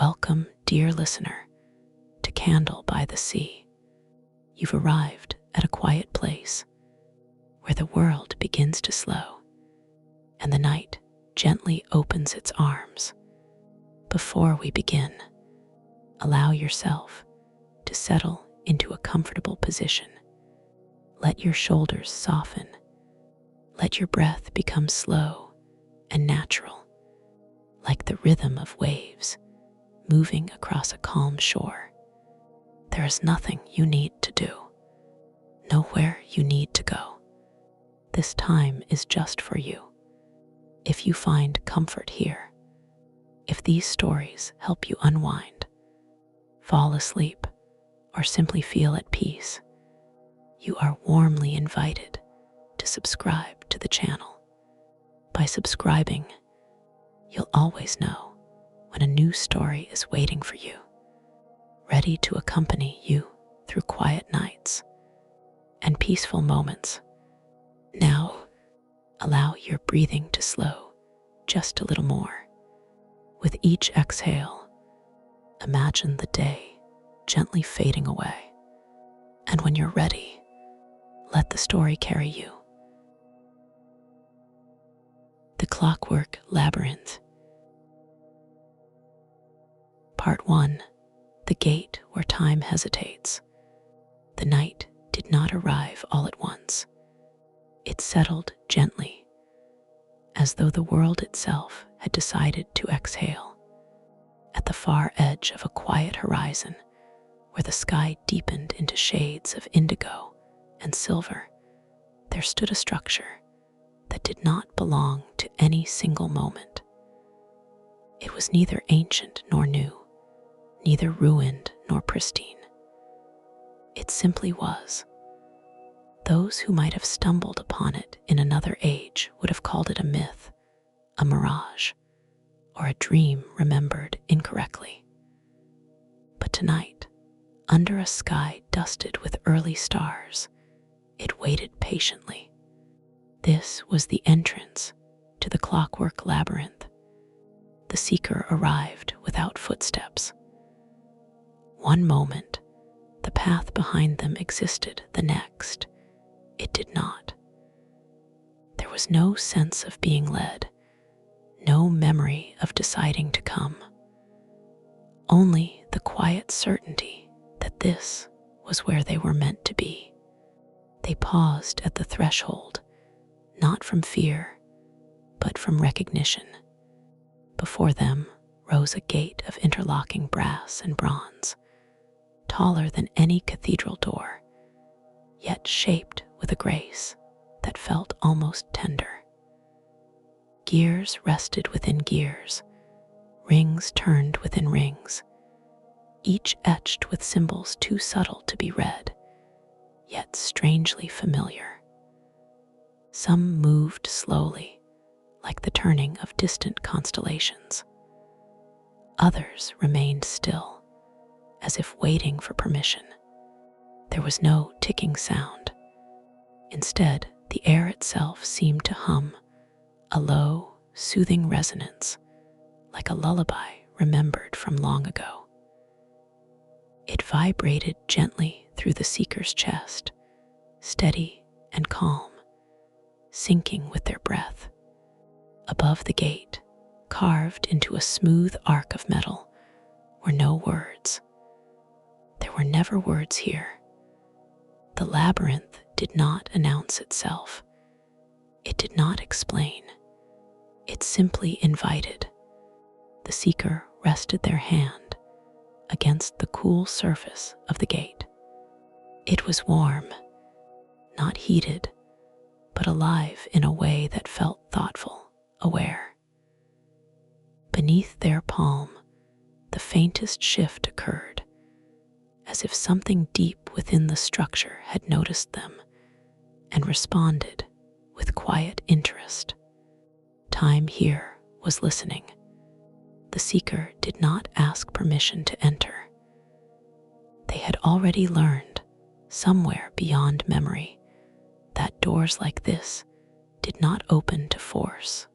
Welcome, dear listener, to Candle by the Sea. You've arrived at a quiet place where the world begins to slow and the night gently opens its arms. Before we begin, allow yourself to settle into a comfortable position. Let your shoulders soften. Let your breath become slow and natural, like the rhythm of waves moving across a calm shore. There is nothing you need to do, nowhere you need to go. This time is just for you. If you find comfort here, if these stories help you unwind, fall asleep, or simply feel at peace, you are warmly invited to subscribe to the channel. By subscribing, you'll always know when a new story is waiting for you, ready to accompany you through quiet nights and peaceful moments. Now, allow your breathing to slow just a little more. With each exhale, imagine the day gently fading away. And when you're ready, let the story carry you. The Clockwork Labyrinth. Part 1. The Gate Where Time Hesitates. The night did not arrive all at once. It settled gently, as though the world itself had decided to exhale. At the far edge of a quiet horizon, where the sky deepened into shades of indigo and silver, there stood a structure that did not belong to any single moment. It was neither ancient nor new, neither ruined nor pristine. It simply was. Those who might have stumbled upon it in another age would have called it a myth, a mirage, or a dream remembered incorrectly. But tonight, under a sky dusted with early stars, it waited patiently. This was the entrance to the Clockwork Labyrinth. The seeker arrived without footsteps. One moment, the path behind them existed; the next, it did not. There was no sense of being led, no memory of deciding to come. Only the quiet certainty that this was where they were meant to be. They paused at the threshold, not from fear, but from recognition. Before them rose a gate of interlocking brass and bronze, taller than any cathedral door, yet shaped with a grace that felt almost tender. Gears rested within gears, rings turned within rings, each etched with symbols too subtle to be read, yet strangely familiar. Some moved slowly, like the turning of distant constellations. Others remained still, as if waiting for permission. There was no ticking sound. Instead, the air itself seemed to hum, a low, soothing resonance, like a lullaby remembered from long ago. It vibrated gently through the seeker's chest, steady and calm, syncing with their breath. Above the gate, carved into a smooth arc of metal, were no words. There were never words here. The labyrinth did not announce itself. It did not explain. It simply invited. The seeker rested their hand against the cool surface of the gate. It was warm, not heated, but alive in a way that felt thoughtful, aware. Beneath their palm, the faintest shift occurred, as if something deep within the structure had noticed them and responded with quiet interest. Time here was listening. The seeker did not ask permission to enter. They had already learned, somewhere beyond memory, that doors like this did not open to force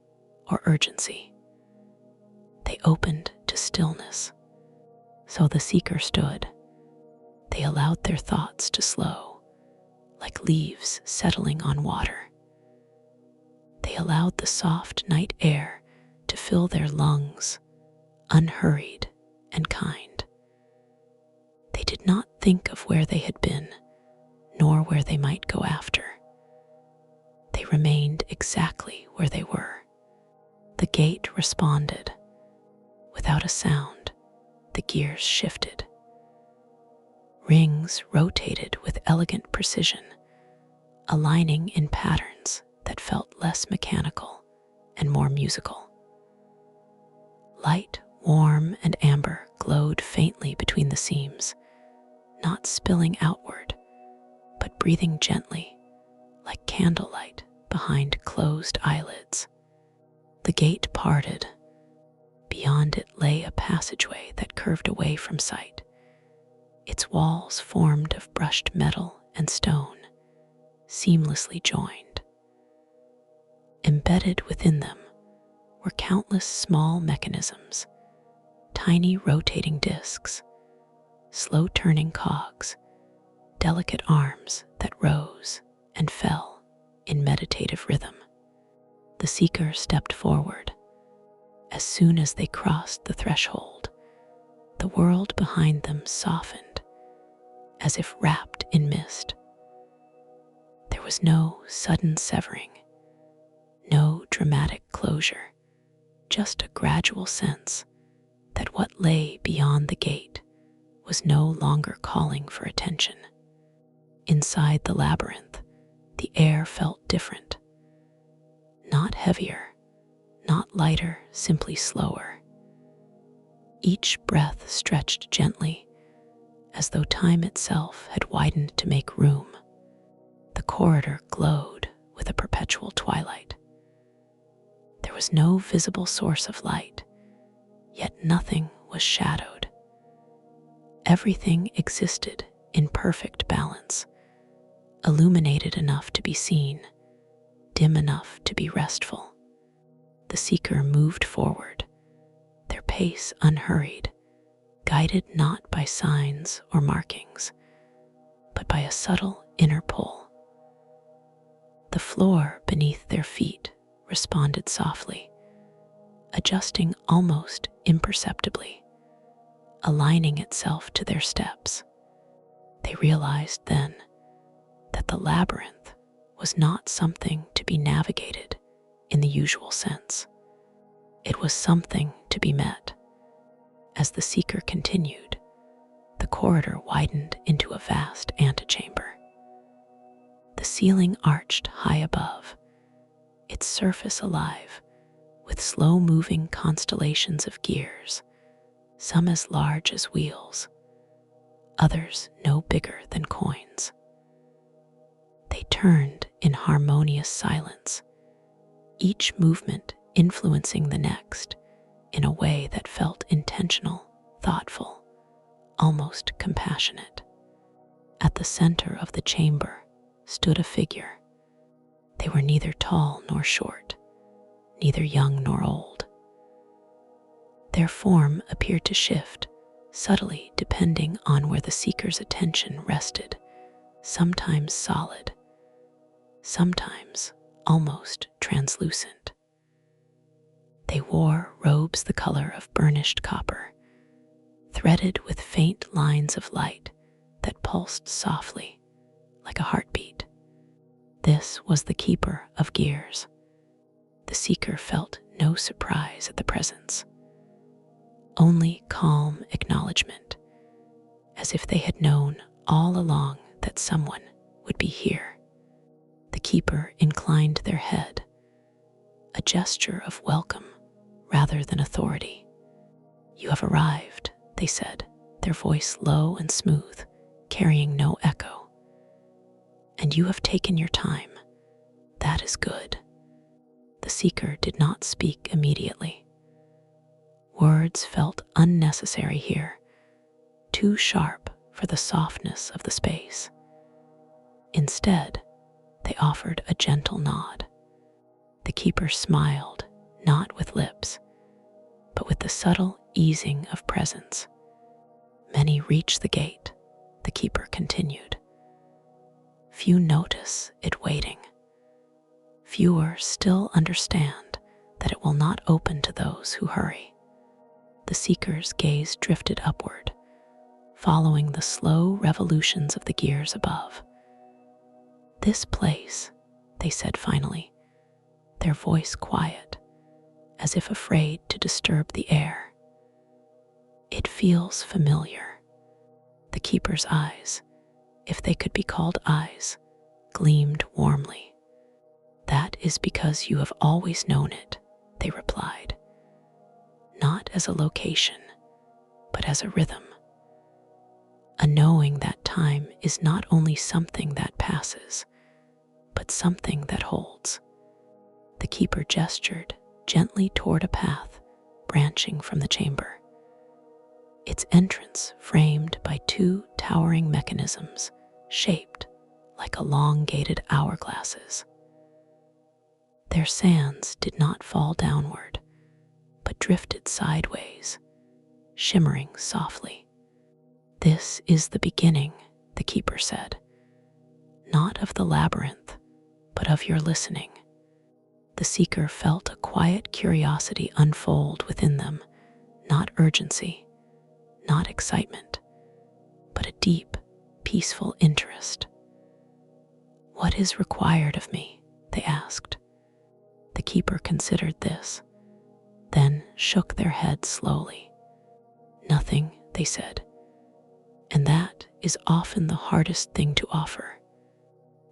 or urgency. They opened to stillness, So the seeker stood. They allowed their thoughts to slow, like leaves settling on water. They allowed the soft night air to fill their lungs, unhurried and kind. They did not think of where they had been, nor where they might go after. They remained exactly where they were. The gate responded. Without a sound, the gears shifted. Rings rotated with elegant precision, aligning in patterns that felt less mechanical and more musical. Light, warm, and amber glowed faintly between the seams, not spilling outward, but breathing gently, like candlelight behind closed eyelids. The gate parted. Beyond it lay a passageway that curved away from sight, its walls formed of brushed metal and stone, seamlessly joined. Embedded within them were countless small mechanisms, tiny rotating discs, slow-turning cogs, delicate arms that rose and fell in meditative rhythm. The seeker stepped forward. As soon as they crossed the threshold, the world behind them softened, as if wrapped in mist. There was no sudden severing, no dramatic closure, just a gradual sense that what lay beyond the gate was no longer calling for attention. Inside the labyrinth, the air felt different. Not heavier, not lighter, simply slower. Each breath stretched gently, as though time itself had widened to make room. The corridor glowed with a perpetual twilight. There was no visible source of light, yet nothing was shadowed. Everything existed in perfect balance, illuminated enough to be seen, dim enough to be restful. The seeker moved forward, their pace unhurried, guided not by signs or markings, but by a subtle inner pull. The floor beneath their feet responded softly, adjusting almost imperceptibly, aligning itself to their steps. They realized then that the labyrinth was not something to be navigated in the usual sense. It was something to be met. As the seeker continued, the corridor widened into a vast antechamber. The ceiling arched high above, its surface alive with slow-moving constellations of gears, some as large as wheels, others no bigger than coins. They turned in harmonious silence, each movement influencing the next in a way that felt intentional, thoughtful, almost compassionate. At the center of the chamber stood a figure. They were neither tall nor short, neither young nor old. Their form appeared to shift, subtly depending on where the seeker's attention rested, sometimes solid, sometimes almost translucent. They wore robes the color of burnished copper, threaded with faint lines of light that pulsed softly, like a heartbeat. This was the keeper of gears. The seeker felt no surprise at the presence, only calm acknowledgement, as if they had known all along that someone would be here. The keeper inclined their head, a gesture of welcome rather than authority. "You have arrived," they said, their voice low and smooth, carrying no echo. "And you have taken your time. That is good." The seeker did not speak immediately. Words felt unnecessary here, too sharp for the softness of the space. Instead, they offered a gentle nod. The keeper smiled, not with lips, but with the subtle easing of presence. Many reach the gate, the keeper continued. Few notice it waiting. Fewer still understand that it will not open to those who hurry. The seeker's gaze drifted upward, following the slow revolutions of the gears above. This place, they said finally, their voice quiet, as if afraid to disturb the air. It feels familiar. The keeper's eyes, if they could be called eyes, gleamed warmly. That is because you have always known it, they replied. Not as a location, but as a rhythm. A knowing that time is not only something that passes, but something that holds. The keeper gestured gently toward a path branching from the chamber. Its entrance framed by two towering mechanisms shaped like elongated hourglasses. Their sands did not fall downward, but drifted sideways, shimmering softly. This is the beginning, the keeper said. Not of the labyrinth, but of your listening. The seeker felt a quiet curiosity unfold within them, not urgency, not excitement, but a deep, peaceful interest. What is required of me? They asked. The keeper considered this, then shook their heads slowly. Nothing, they said. And that is often the hardest thing to offer.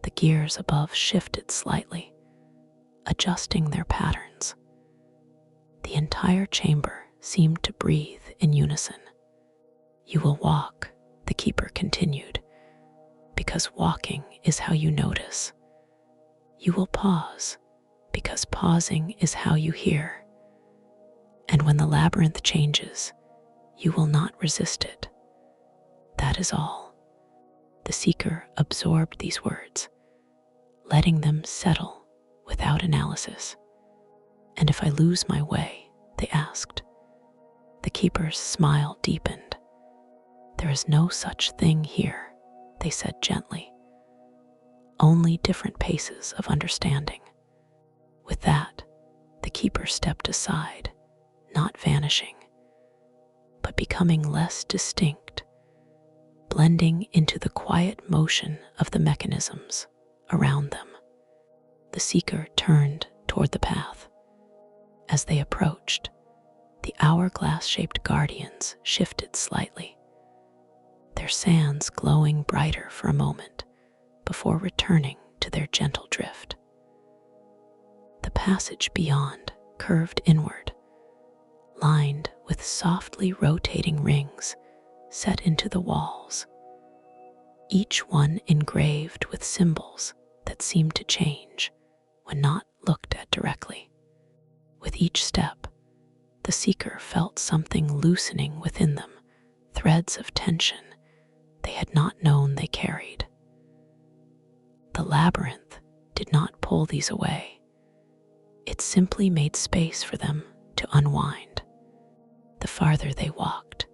The gears above shifted slightly, adjusting their patterns. The entire chamber seemed to breathe in unison. You will walk, the keeper continued, because walking is how you notice. You will pause, because pausing is how you hear. And when the labyrinth changes, you will not resist it. That is all. The seeker absorbed these words, letting them settle without analysis. And if I lose my way, they asked. The keeper's smile deepened. There is no such thing here, they said gently. Only different paces of understanding. With that, the keeper stepped aside, not vanishing, but becoming less distinct, blending into the quiet motion of the mechanisms around them. The seeker turned toward the path. As they approached, the hourglass-shaped guardians shifted slightly, their sands glowing brighter for a moment before returning to their gentle drift. The passage beyond curved inward, lined with softly rotating rings set into the walls, each one engraved with symbols that seemed to change when not looked at directly. With each step, the seeker felt something loosening within them, threads of tension they had not known they carried. The labyrinth did not pull these away. It simply made space for them to unwind. The farther they walked,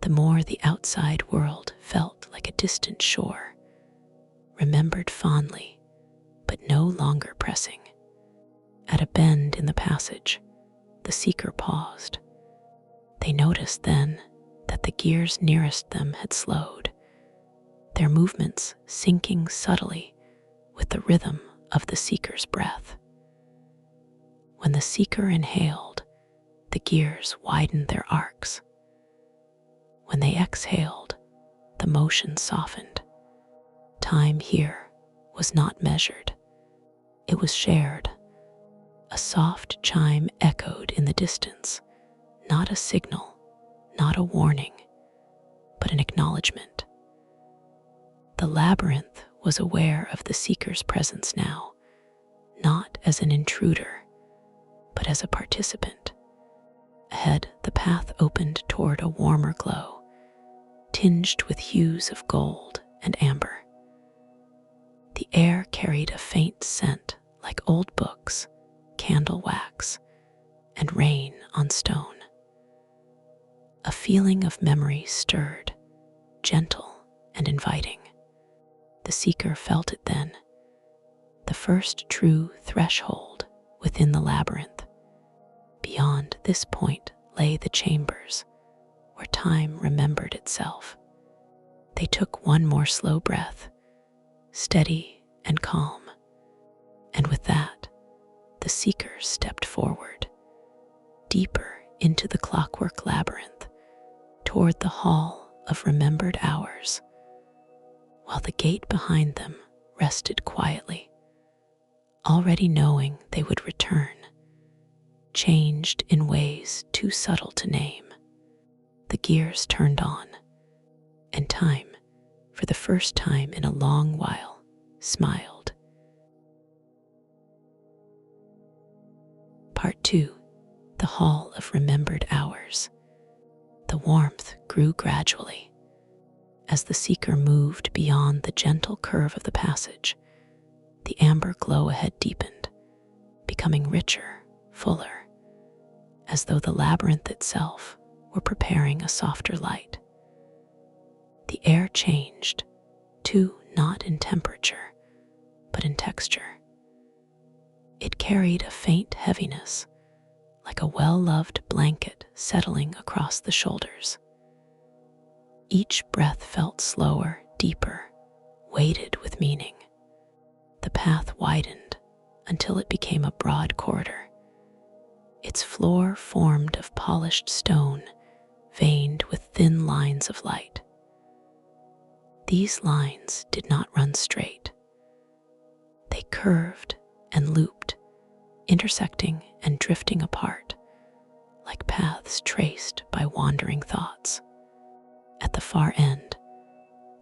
the more the outside world felt like a distant shore, remembered fondly, but no longer pressing. At a bend in the passage, the seeker paused. They noticed then that the gears nearest them had slowed, their movements syncing subtly with the rhythm of the seeker's breath. When the seeker inhaled, the gears widened their arcs. When they exhaled, the motion softened. Time here was not measured. It was shared. A soft chime echoed in the distance, not a signal, not a warning, but an acknowledgement. The labyrinth was aware of the seeker's presence now, not as an intruder, but as a participant. Ahead, the path opened toward a warmer glow, tinged with hues of gold and amber. The air carried a faint scent like old books, candle wax, and rain on stone. A feeling of memory stirred, gentle and inviting. The seeker felt it then, the first true threshold within the labyrinth. Beyond this point lay the chambers, where time remembered itself. They took one more slow breath, steady and calm, and with that, the seeker stepped forward, deeper into the Clockwork Labyrinth, toward the Hall of Remembered Hours, while the gate behind them rested quietly, already knowing they would return, changed in ways too subtle to name. The gears turned on, and time, for the first time in a long while, smiled. Part 2. The Hall of Remembered Hours. The warmth grew gradually. As the seeker moved beyond the gentle curve of the passage, the amber glow ahead deepened, becoming richer, fuller, as though the labyrinth itself were preparing a softer light. The air changed, too, not in temperature, but in texture. It carried a faint heaviness, like a well-loved blanket settling across the shoulders. Each breath felt slower, deeper, weighted with meaning. The path widened until it became a broad corridor, its floor formed of polished stone, veined with thin lines of light. These lines did not run straight. They curved and looped, intersecting and drifting apart, like paths traced by wandering thoughts. At the far end,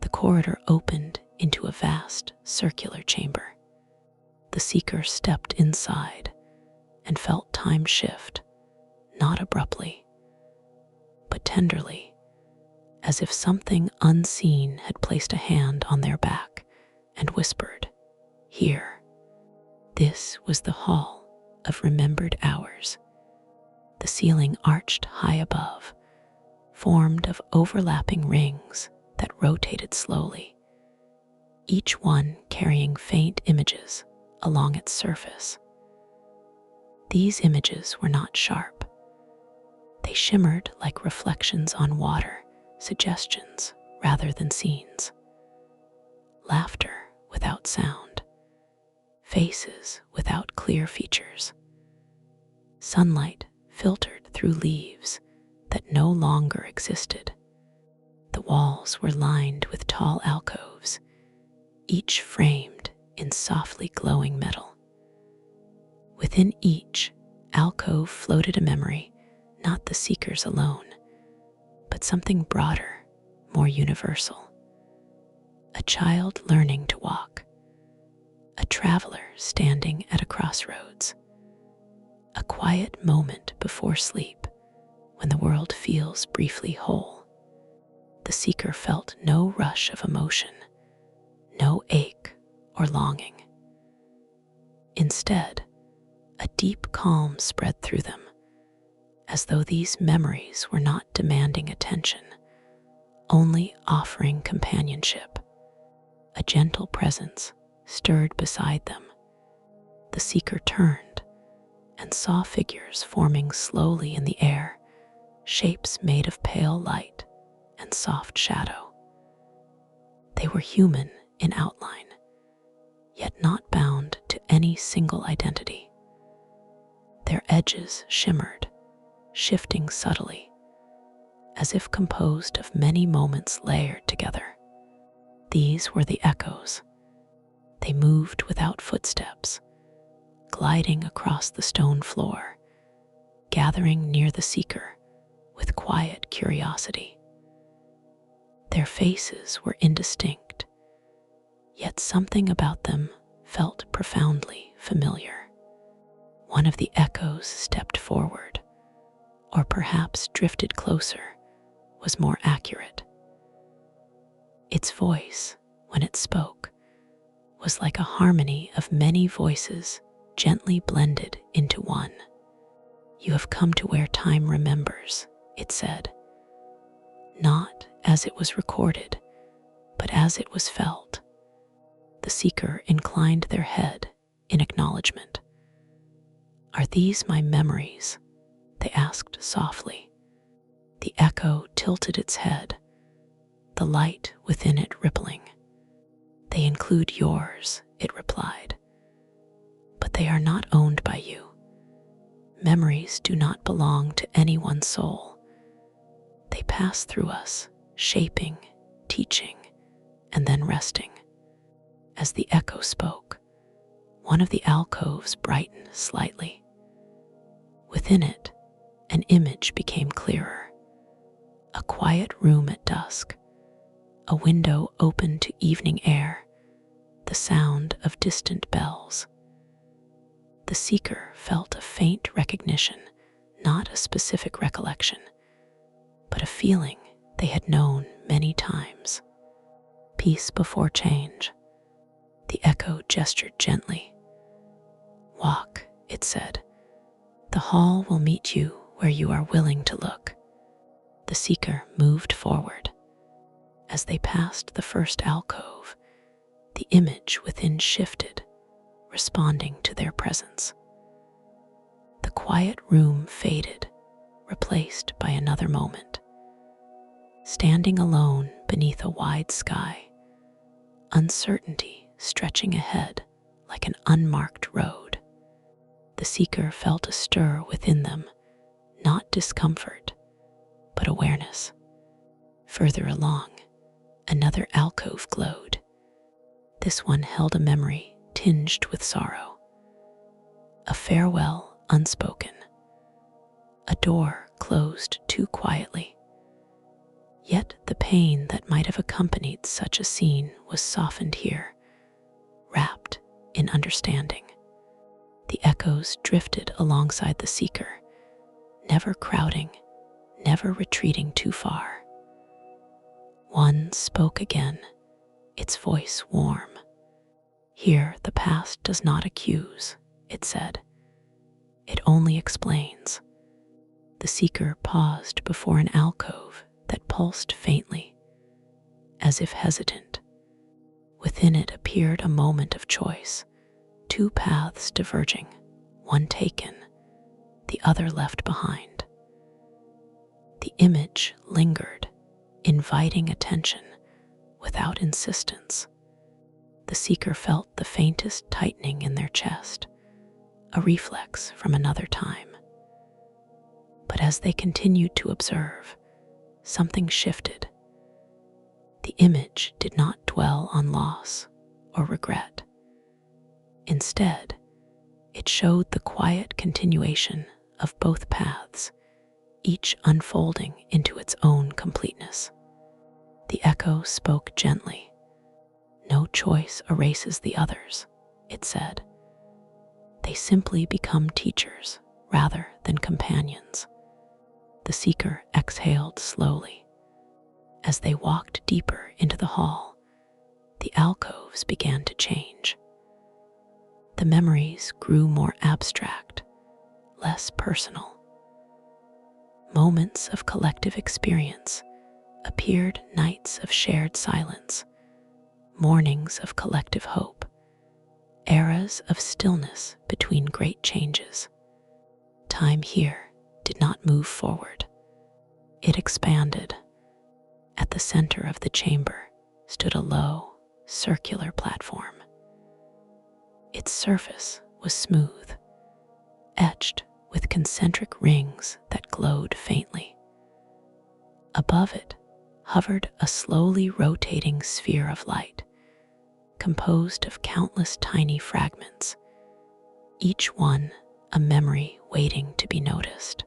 the corridor opened into a vast circular chamber. The seeker stepped inside and felt time shift, not abruptly, but tenderly, as if something unseen had placed a hand on their back and whispered, "Here." This was the Hall of Remembered Hours. The ceiling arched high above, formed of overlapping rings that rotated slowly, each one carrying faint images along its surface. These images were not sharp. They shimmered like reflections on water, suggestions rather than scenes. Laughter without sound, faces without clear features. Sunlight filtered through leaves that no longer existed. The walls were lined with tall alcoves, each framed in softly glowing metal. Within each alcove floated a memory, not the seeker's alone, but something broader, more universal. A child learning to walk, a traveler standing at a crossroads, a quiet moment before sleep when the world feels briefly whole. The seeker felt no rush of emotion, no ache or longing. Instead, a deep calm spread through them, as though these memories were not demanding attention, only offering companionship. A gentle presence stirred beside them. The seeker turned and saw figures forming slowly in the air, shapes made of pale light and soft shadow. They were human in outline, yet not bound to any single identity. Their edges shimmered, shifting subtly, as if composed of many moments layered together. These were the echoes. They moved without footsteps, gliding across the stone floor, gathering near the seeker with quiet curiosity. Their faces were indistinct, yet something about them felt profoundly familiar. One of the echoes stepped forward, or perhaps drifted closer, was more accurate. Its voice, when it spoke, was like a harmony of many voices gently blended into one. "You have come to where time remembers," it said, not as it was recorded, but as it was felt. The seeker inclined their head in acknowledgement. "Are these my memories?" they asked softly. The echo tilted its head, the light within it rippling. "They include yours," it replied, "but they are not owned by you. Memories do not belong to any one soul. They pass through us, shaping, teaching, and then resting." As the echo spoke, one of the alcoves brightened slightly. Within it, an image became clearer. A quiet room at dusk, a window open to evening air, the sound of distant bells. The seeker felt a faint recognition, not a specific recollection, but a feeling they had known many times. Peace before change. The echo gestured gently. "Walk," it said. "The hall will meet you where you are willing to look." The seeker moved forward. As they passed the first alcove, the image within shifted, responding to their presence. The quiet room faded, replaced by another moment. Standing alone beneath a wide sky, uncertainty stretching ahead like an unmarked road, the seeker felt a stir within them, not discomfort, but awareness. Further along, another alcove glowed. This one held a memory tinged with sorrow. A farewell unspoken. A door closed too quietly. Yet the pain that might have accompanied such a scene was softened here, wrapped in understanding. The echoes drifted alongside the seeker, never crowding, never retreating too far. One spoke again, its voice warm. "Here the past does not accuse," it said. "It only explains." The seeker paused before an alcove that pulsed faintly, as if hesitant. Within it appeared a moment of choice, two paths diverging, one taken, the other left behind. The image lingered, inviting attention without insistence. The seeker felt the faintest tightening in their chest, a reflex from another time. But as they continued to observe, something shifted. The image did not dwell on loss or regret. Instead, it showed the quiet continuation of both paths, each unfolding into its own completeness. The echo spoke gently. "No choice erases the others," it said. "They simply become teachers rather than companions." The seeker exhaled slowly. As they walked deeper into the hall, the alcoves began to change. The memories grew more abstract, less personal. Moments of collective experience appeared, nights of shared silence, mornings of collective hope, eras of stillness between great changes. Time here did not move forward. It expanded. At the center of the chamber stood a low, circular platform. Its surface was smooth, etched with concentric rings that glowed faintly. Above it hovered a slowly rotating sphere of light, composed of countless tiny fragments, each one a memory waiting to be noticed.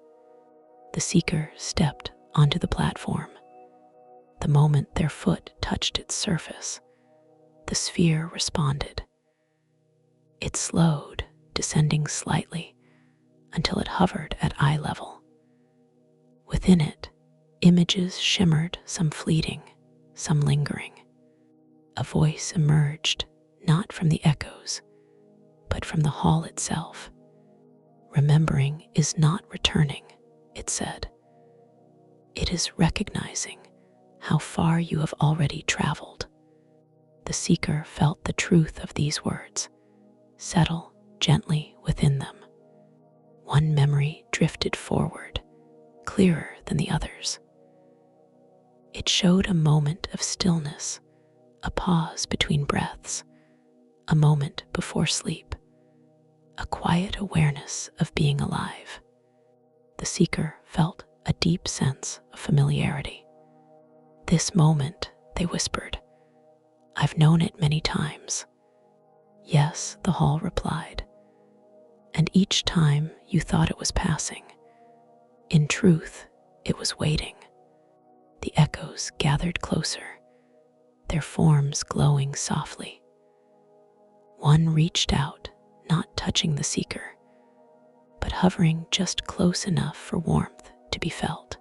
The seeker stepped onto the platform. The moment their foot touched its surface, the sphere responded. It slowed, descending slightly until it hovered at eye level. Within it, images shimmered, some fleeting, some lingering. A voice emerged, not from the echoes, but from the hall itself. "Remembering is not returning," it said. "It is recognizing how far you have already traveled. The seeker felt the truth of these words settle gently within them. One memory drifted forward, clearer than the others. It showed a moment of stillness, a pause between breaths, a moment before sleep, a quiet awareness of being alive. The seeker felt a deep sense of familiarity. This moment, they whispered, I've known it many times. Yes, the hall replied. And each time you thought it was passing, in truth, it was waiting. The echoes gathered closer, their forms glowing softly. One reached out, not touching the seeker, but hovering just close enough for warmth to be felt.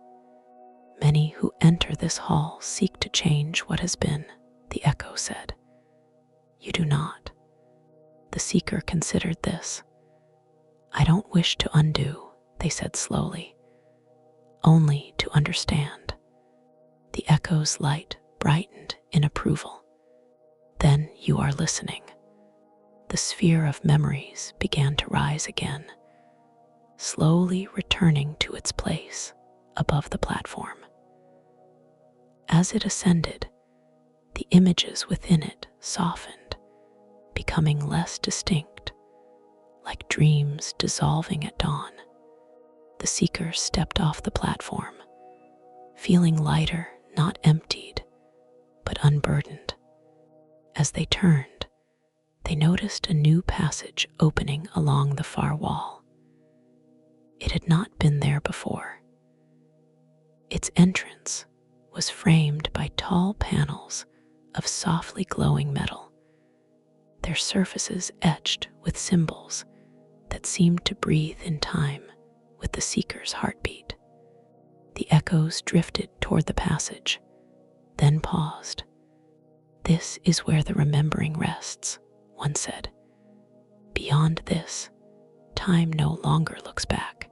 Many who enter this hall seek to change what has been, the echo said. You do not. The seeker considered this. I don't wish to undo, they said slowly, only to understand. The echo's light brightened in approval. Then you are listening. The sphere of memories began to rise again, slowly returning to its place above the platform. As it ascended, the images within it softened, becoming less distinct, like dreams dissolving at dawn. The seeker stepped off the platform, feeling lighter, not emptied, but unburdened. As they turned, they noticed a new passage opening along the far wall. It had not been there before. Its entrance was framed by tall panels of softly glowing metal, their surfaces etched with symbols that seemed to breathe in time with the seeker's heartbeat. The echoes drifted toward the passage, then paused. This is where the remembering rests, one said. Beyond this, time no longer looks back.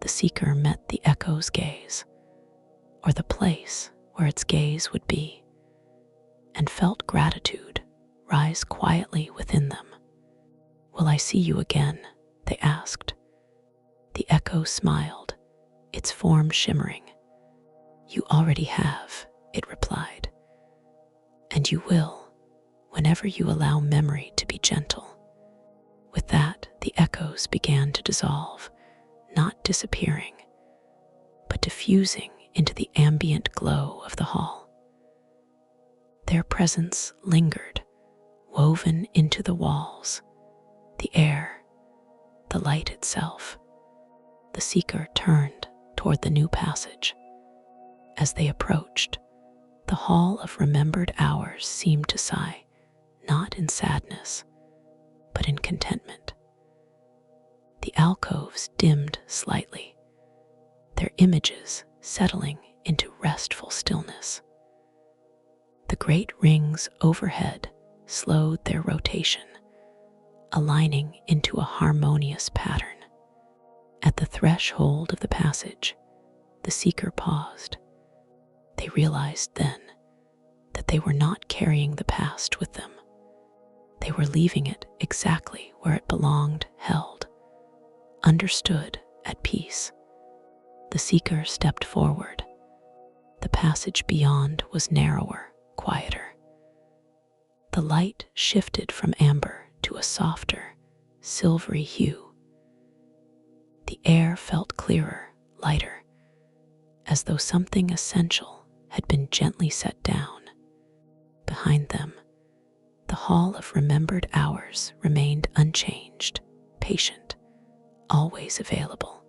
The seeker met the echo's gaze, or the place where its gaze would be, and felt gratitude rise quietly within them. Will I see you again? They asked. The echo smiled, its form shimmering. You already have, it replied. And you will, whenever you allow memory to be gentle. With that, the echoes began to dissolve, not disappearing, but diffusing into the ambient glow of the hall. Their presence lingered, woven into the walls, the air, the light itself. The seeker turned toward the new passage. As they approached, the hall of remembered hours seemed to sigh, not in sadness, but in contentment. The alcoves dimmed slightly, their images settling into restful stillness. The great rings overhead slowed their rotation, aligning into a harmonious pattern. At the threshold of the passage, the seeker paused. They realized then that they were not carrying the past with them. They were leaving it exactly where it belonged, held, understood, at peace. The seeker stepped forward. The passage beyond was narrower, quieter. The light shifted from amber to a softer, silvery hue. The air felt clearer, lighter, as though something essential had been gently set down. Behind them, the hall of remembered hours remained unchanged, patient, always available.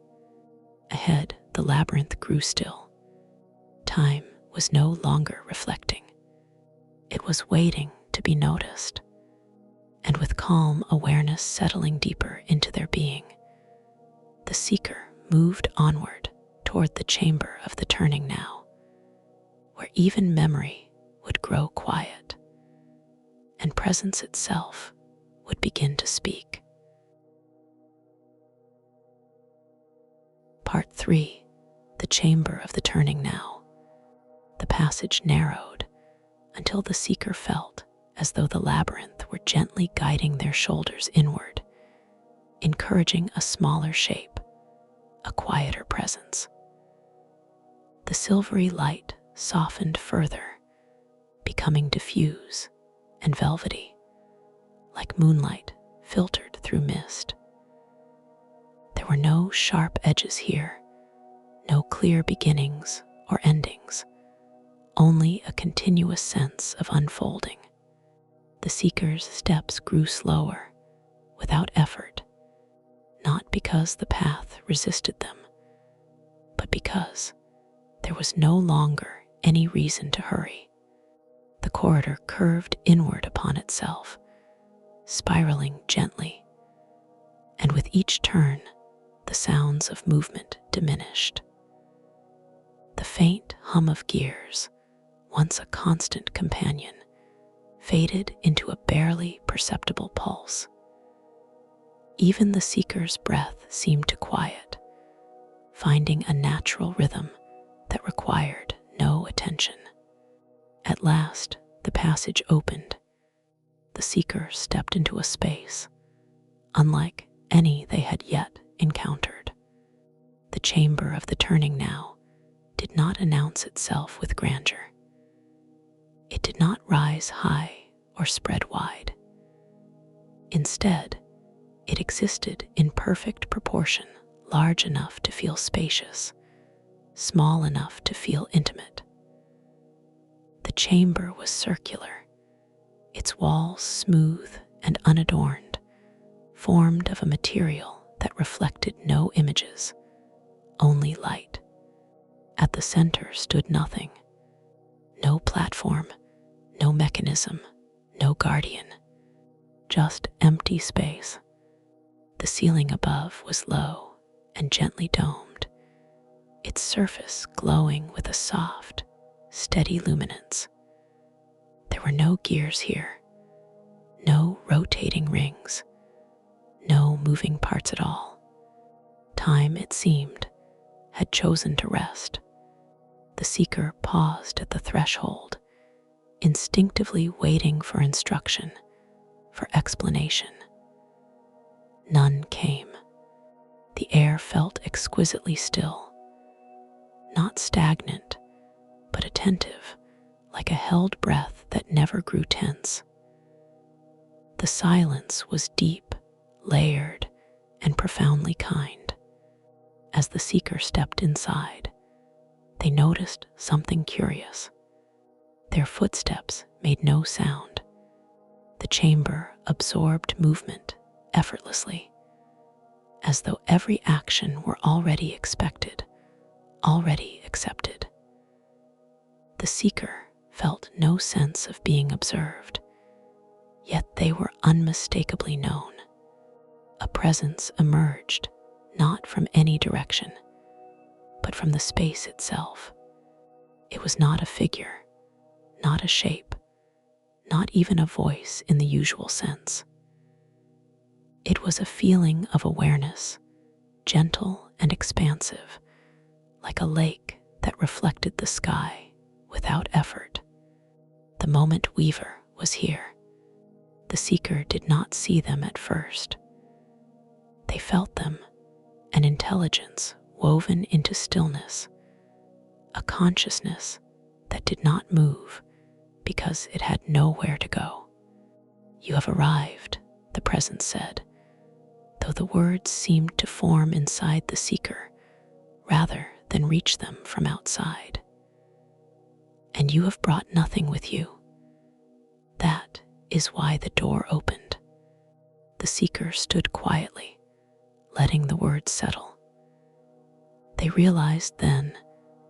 Ahead, the labyrinth grew still. Time was no longer reflecting. It was waiting to be noticed. And with calm awareness settling deeper into their being, the seeker moved onward toward the chamber of the turning now, where even memory would grow quiet, and presence itself would begin to speak. Part 3. The Chamber of the Turning Now. The passage narrowed until the seeker felt as though the labyrinth were gently guiding their shoulders inward, encouraging a smaller shape, a quieter presence. The silvery light softened further, becoming diffuse and velvety, like moonlight filtered through mist. There were no sharp edges here, no clear beginnings or endings, only a continuous sense of unfolding. The seeker's steps grew slower, without effort, not because the path resisted them, but because there was no longer any reason to hurry. The corridor curved inward upon itself, spiraling gently, and with each turn, the sounds of movement diminished. The faint hum of gears, once a constant companion, faded into a barely perceptible pulse. Even the seeker's breath seemed to quiet, finding a natural rhythm that required no attention. At last, the passage opened. The seeker stepped into a space, unlike any they had yet encountered. The chamber of the turning now did not announce itself with grandeur. It did not rise high or spread wide. Instead, it existed in perfect proportion, large enough to feel spacious, small enough to feel intimate. The chamber was circular, its walls smooth and unadorned, formed of a material that reflected no images, only light. At the center stood nothing. No platform, no mechanism, no guardian, just empty space. The ceiling above was low and gently domed, its surface glowing with a soft, steady luminance. There were no gears here, no rotating rings, no moving parts at all. Time, it seemed, had chosen to rest. The seeker paused at the threshold, instinctively waiting for instruction, for explanation. None came. The air felt exquisitely still, not stagnant, but attentive, like a held breath that never grew tense. The silence was deep, layered, and profoundly kind. As the seeker stepped inside, they noticed something curious. Their footsteps made no sound. The chamber absorbed movement effortlessly, as though every action were already expected, already accepted. The seeker felt no sense of being observed, yet they were unmistakably known. A presence emerged, not from any direction, but from the space itself. It was not a figure, not a shape, not even a voice in the usual sense. It was a feeling of awareness, gentle and expansive, like a lake that reflected the sky without effort. The moment weaver was here. The seeker did not see them at first. They felt them, an intelligence woven into stillness, a consciousness that did not move because it had nowhere to go. "You have arrived," the presence said, though the words seemed to form inside the seeker rather than reach them from outside. "And you have brought nothing with you. That is why the door opened." The seeker stood quietly, letting the words settle. They realized then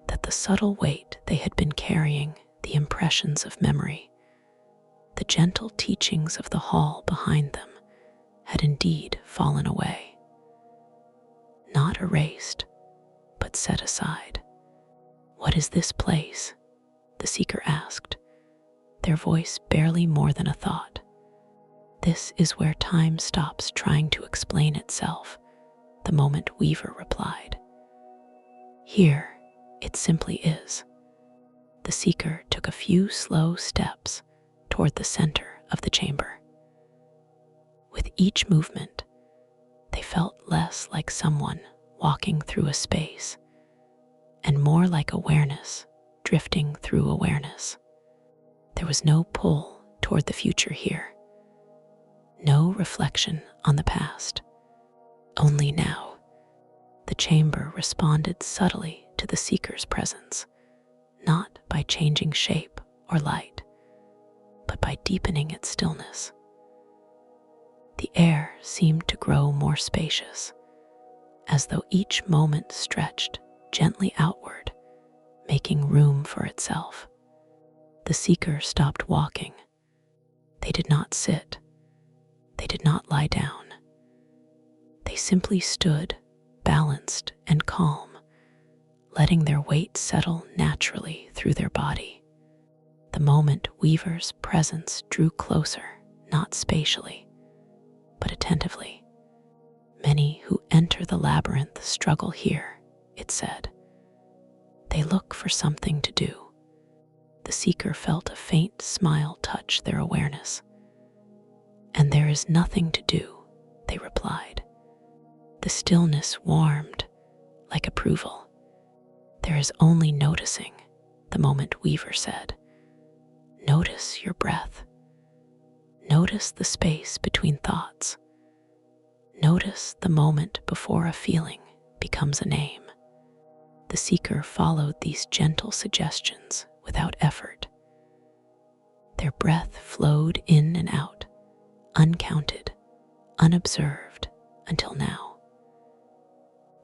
that the subtle weight they had been carrying, the impressions of memory, the gentle teachings of the hall behind them, had indeed fallen away. Not erased, but set aside. "What is this place?" the seeker asked, their voice barely more than a thought. "This is where time stops trying to explain itself," the moment weaver replied. "Here, it simply is." The seeker took a few slow steps toward the center of the chamber. With each movement, they felt less like someone walking through a space and more like awareness drifting through awareness. There was no pull toward the future here, no reflection on the past. Only now, the chamber responded subtly to the seeker's presence, not by changing shape or light, but by deepening its stillness. The air seemed to grow more spacious, as though each moment stretched gently outward, making room for itself. The seeker stopped walking. They did not sit. They did not lie down. They simply stood, balanced and calm, letting their weight settle naturally through their body. The moment Weaver's presence drew closer, not spatially, but attentively. Many who enter the labyrinth struggle here, it said. They look for something to do. The seeker felt a faint smile touch their awareness. And there is nothing to do, they replied. The stillness warmed like approval. There is only noticing, the moment Weaver said. Notice your breath. Notice the space between thoughts. Notice the moment before a feeling becomes a name. The seeker followed these gentle suggestions without effort. Their breath flowed in and out, uncounted, unobserved until now.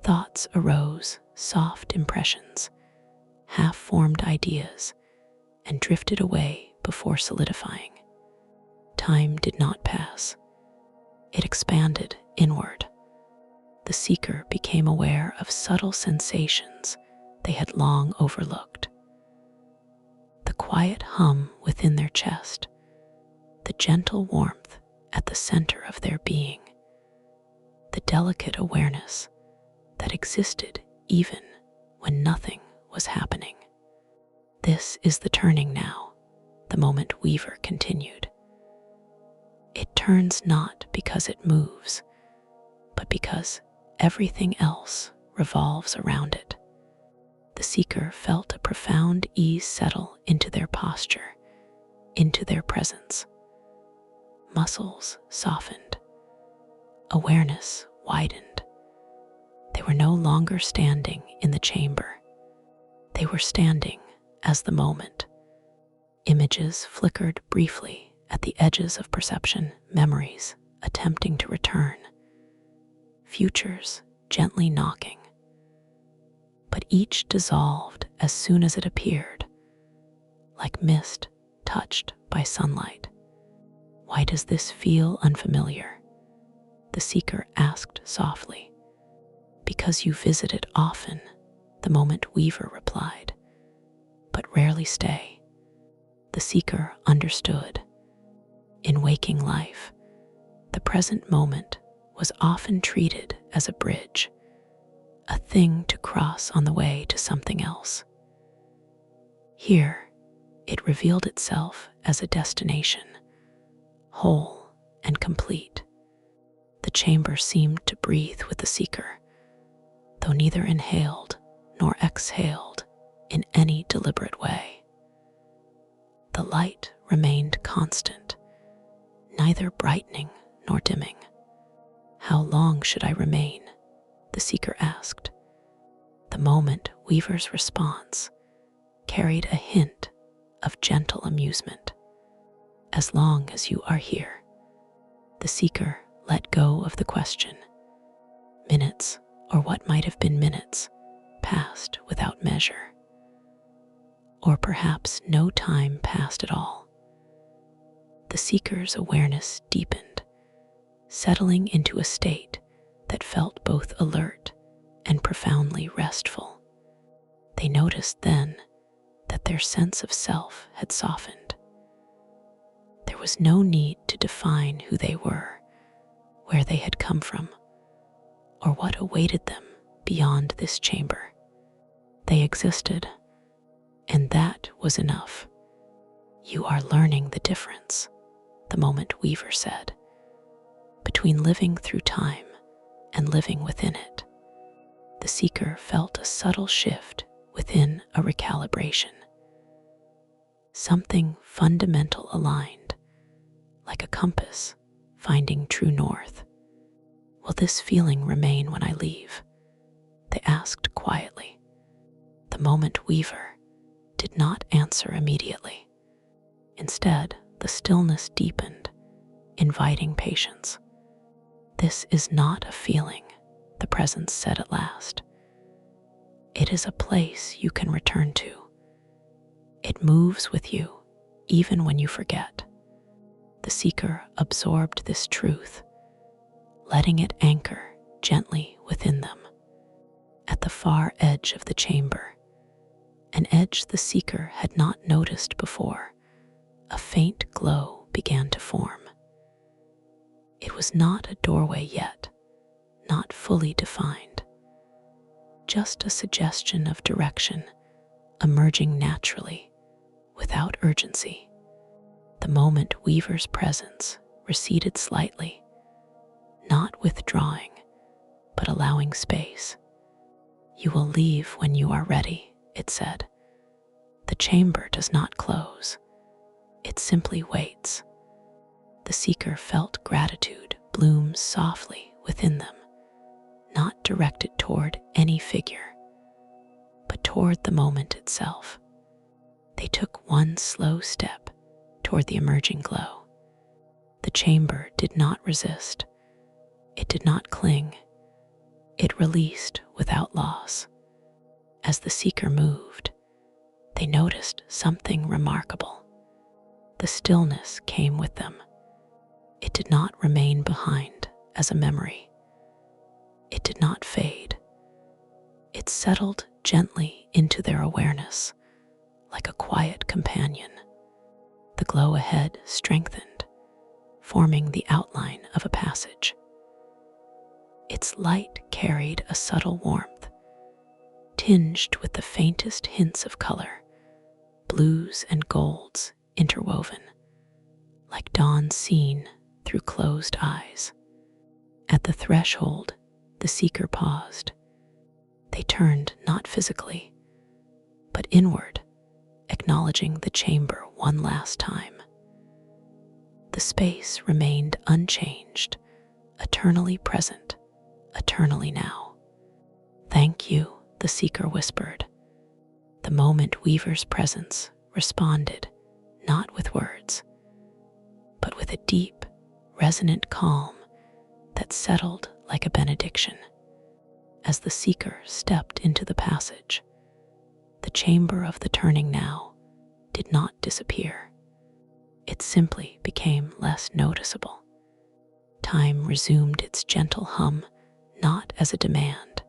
Thoughts arose, soft impressions, half-formed ideas, and drifted away before solidifying. Time did not pass. It expanded inward. The seeker became aware of subtle sensations they had long overlooked. The quiet hum within their chest, the gentle warmth at the center of their being, the delicate awareness that existed even when nothing was happening. This is the turning now, the moment Weaver continued. It turns not because it moves, but because everything else revolves around it. The seeker felt a profound ease settle into their posture, into their presence. Muscles softened. Awareness widened. They were no longer standing in the chamber. They were standing as the moment. Images flickered briefly at the edges of perception, memories attempting to return, futures gently knocking. But each dissolved as soon as it appeared, like mist touched by sunlight. Why does this feel unfamiliar? The seeker asked softly. Because you visit it often, the moment Weaver replied, but rarely stay. The seeker understood. In waking life, the present moment was often treated as a bridge, a thing to cross on the way to something else. Here, it revealed itself as a destination, whole and complete. The chamber seemed to breathe with the seeker, though neither inhaled nor exhaled in any deliberate way. The light remained constant, neither brightening nor dimming. How long should I remain? The seeker asked. The moment Weaver's response carried a hint of gentle amusement. As long as you are here. The seeker let go of the question. Minutes, or what might have been minutes, passed without measure. Or perhaps no time passed at all. The seeker's awareness deepened, settling into a state that felt both alert and profoundly restful. They noticed then that their sense of self had softened. There was no need to define who they were, where they had come from, or what awaited them beyond this chamber. They existed, and that that was enough. You are learning the difference, the moment weaver said, between living through time and living within it. The seeker felt a subtle shift within a recalibration. Something fundamental aligned, like a compass finding true north. Will this feeling remain when I leave? They asked quietly. The moment weaver did not answer immediately. Instead, the stillness deepened, inviting patience. This is not a feeling, the presence said at last. It is a place you can return to. It moves with you, even when you forget. The seeker absorbed this truth, letting it anchor gently within them. At the far edge of the chamber, an edge the seeker had not noticed before, a faint glow began to form. It was not a doorway yet, not fully defined, just a suggestion of direction emerging naturally, without urgency. The moment weaver's presence receded slightly, not withdrawing, but allowing space. You will leave when you are ready, it said. The chamber does not close. It simply waits. The seeker felt gratitude bloom softly within them, not directed toward any figure, but toward the moment itself. They took one slow step toward the emerging glow. The chamber did not resist. It did not cling. It released without loss. As the seeker moved, they noticed something remarkable. The stillness came with them. It did not remain behind as a memory. It did not fade. It settled gently into their awareness, like a quiet companion. The glow ahead strengthened, forming the outline of a passage. Its light carried a subtle warmth, tinged with the faintest hints of color, blues and golds interwoven, like dawn seen through closed eyes. At the threshold, the seeker paused. They turned not physically, but inward, acknowledging the chamber one last time. The space remained unchanged, eternally present, eternally now. Thank you, the seeker whispered. The moment weaver's presence responded, not with words, but with a deep, resonant calm that settled like a benediction. As the seeker stepped into the passage, the chamber of the turning now did not disappear. It simply became less noticeable. Time resumed its gentle hum, not as a demand,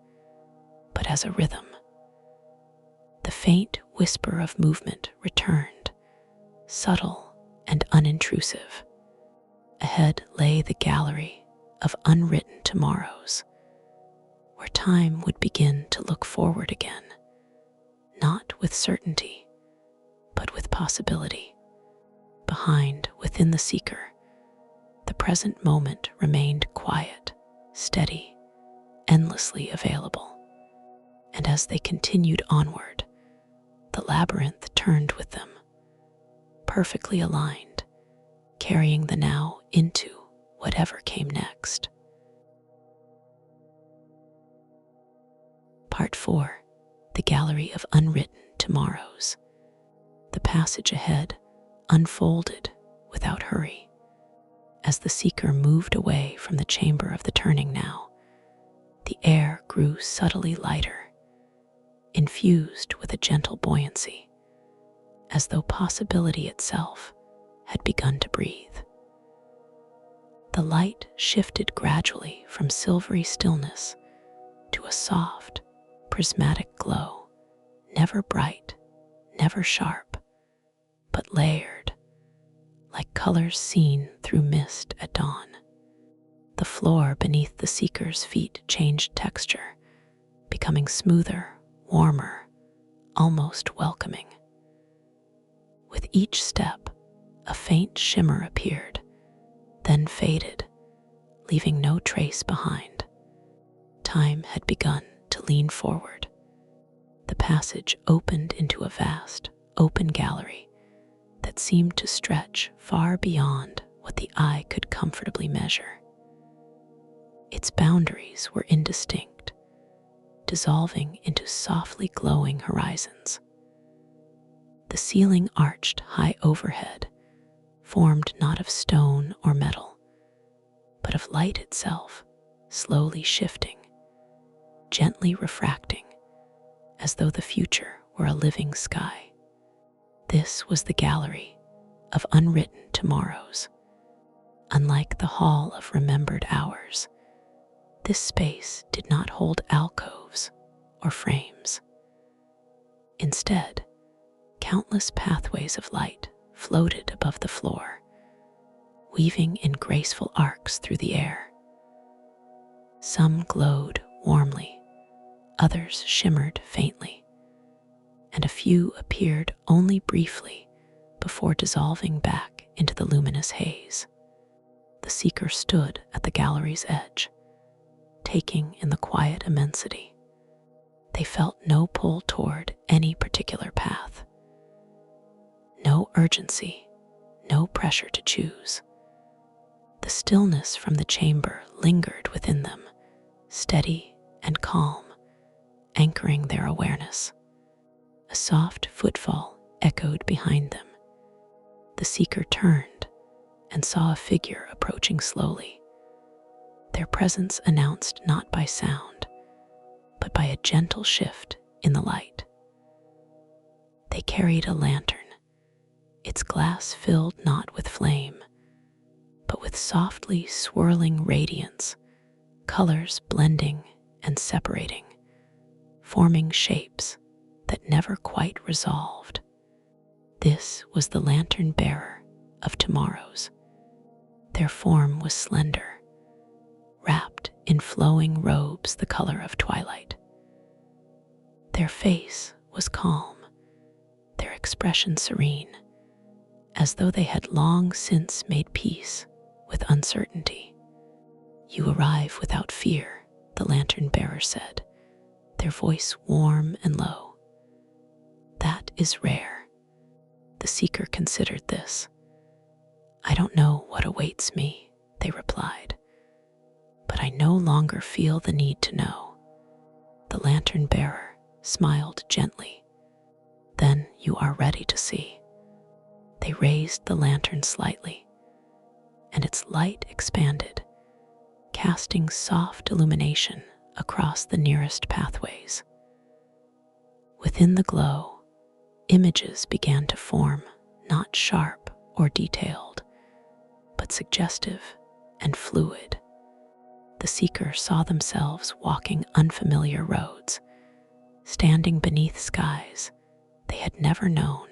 but as a rhythm. The faint whisper of movement returned, subtle and unintrusive. Ahead lay the gallery of unwritten tomorrows, where time would begin to look forward again, not with certainty, but with possibility. Behind, within the seeker, the present moment remained quiet, steady, endlessly available. And as they continued onward, the labyrinth turned with them, perfectly aligned, carrying the now into whatever came next. Part 4. The Gallery of Unwritten Tomorrows. The passage ahead unfolded without hurry. As the seeker moved away from the chamber of the turning now, the air grew subtly lighter, infused with a gentle buoyancy, as though possibility itself had begun to breathe. The light shifted gradually from silvery stillness to a soft, prismatic glow, never bright, never sharp, but layered, like colors seen through mist at dawn. The floor beneath the seeker's feet changed texture, becoming smoother, warmer, almost welcoming. each step, a faint shimmer appeared, then faded, leaving no trace behind. Time had begun to lean forward. The passage opened into a vast, open gallery that seemed to stretch far beyond what the eye could comfortably measure. Its boundaries were indistinct, dissolving into softly glowing horizons. The ceiling arched high overhead, formed not of stone or metal, but of light itself, slowly shifting, gently refracting, as though the future were a living sky. This was the gallery of unwritten tomorrows. Unlike the hall of remembered hours, this space did not hold alcoves or frames. Instead, countless pathways of light floated above the floor, weaving in graceful arcs through the air. Some glowed warmly, others shimmered faintly, and a few appeared only briefly before dissolving back into the luminous haze. The seeker stood at the gallery's edge, taking in the quiet immensity. They felt no pull toward any particular path. No urgency, no pressure to choose. The stillness from the chamber lingered within them, steady and calm, anchoring their awareness. A soft footfall echoed behind them. The seeker turned and saw a figure approaching slowly. Their presence announced not by sound, but by a gentle shift in the light. They carried a lantern, its glass filled not with flame, but with softly swirling radiance, colors blending and separating, forming shapes that never quite resolved. This was the lantern bearer of tomorrows. Their form was slender, wrapped in flowing robes the color of twilight. Their face was calm, their expression serene, as though they had long since made peace with uncertainty. "You arrive without fear," the lantern bearer said, their voice warm and low. "That is rare." The seeker considered this. "I don't know what awaits me," they replied, "but I no longer feel the need to know." The lantern bearer smiled gently. "Then you are ready to see." They raised the lantern slightly, and its light expanded, casting soft illumination across the nearest pathways. Within the glow, images began to form, not sharp or detailed, but suggestive and fluid. The seeker saw themselves walking unfamiliar roads, standing beneath skies they had never known,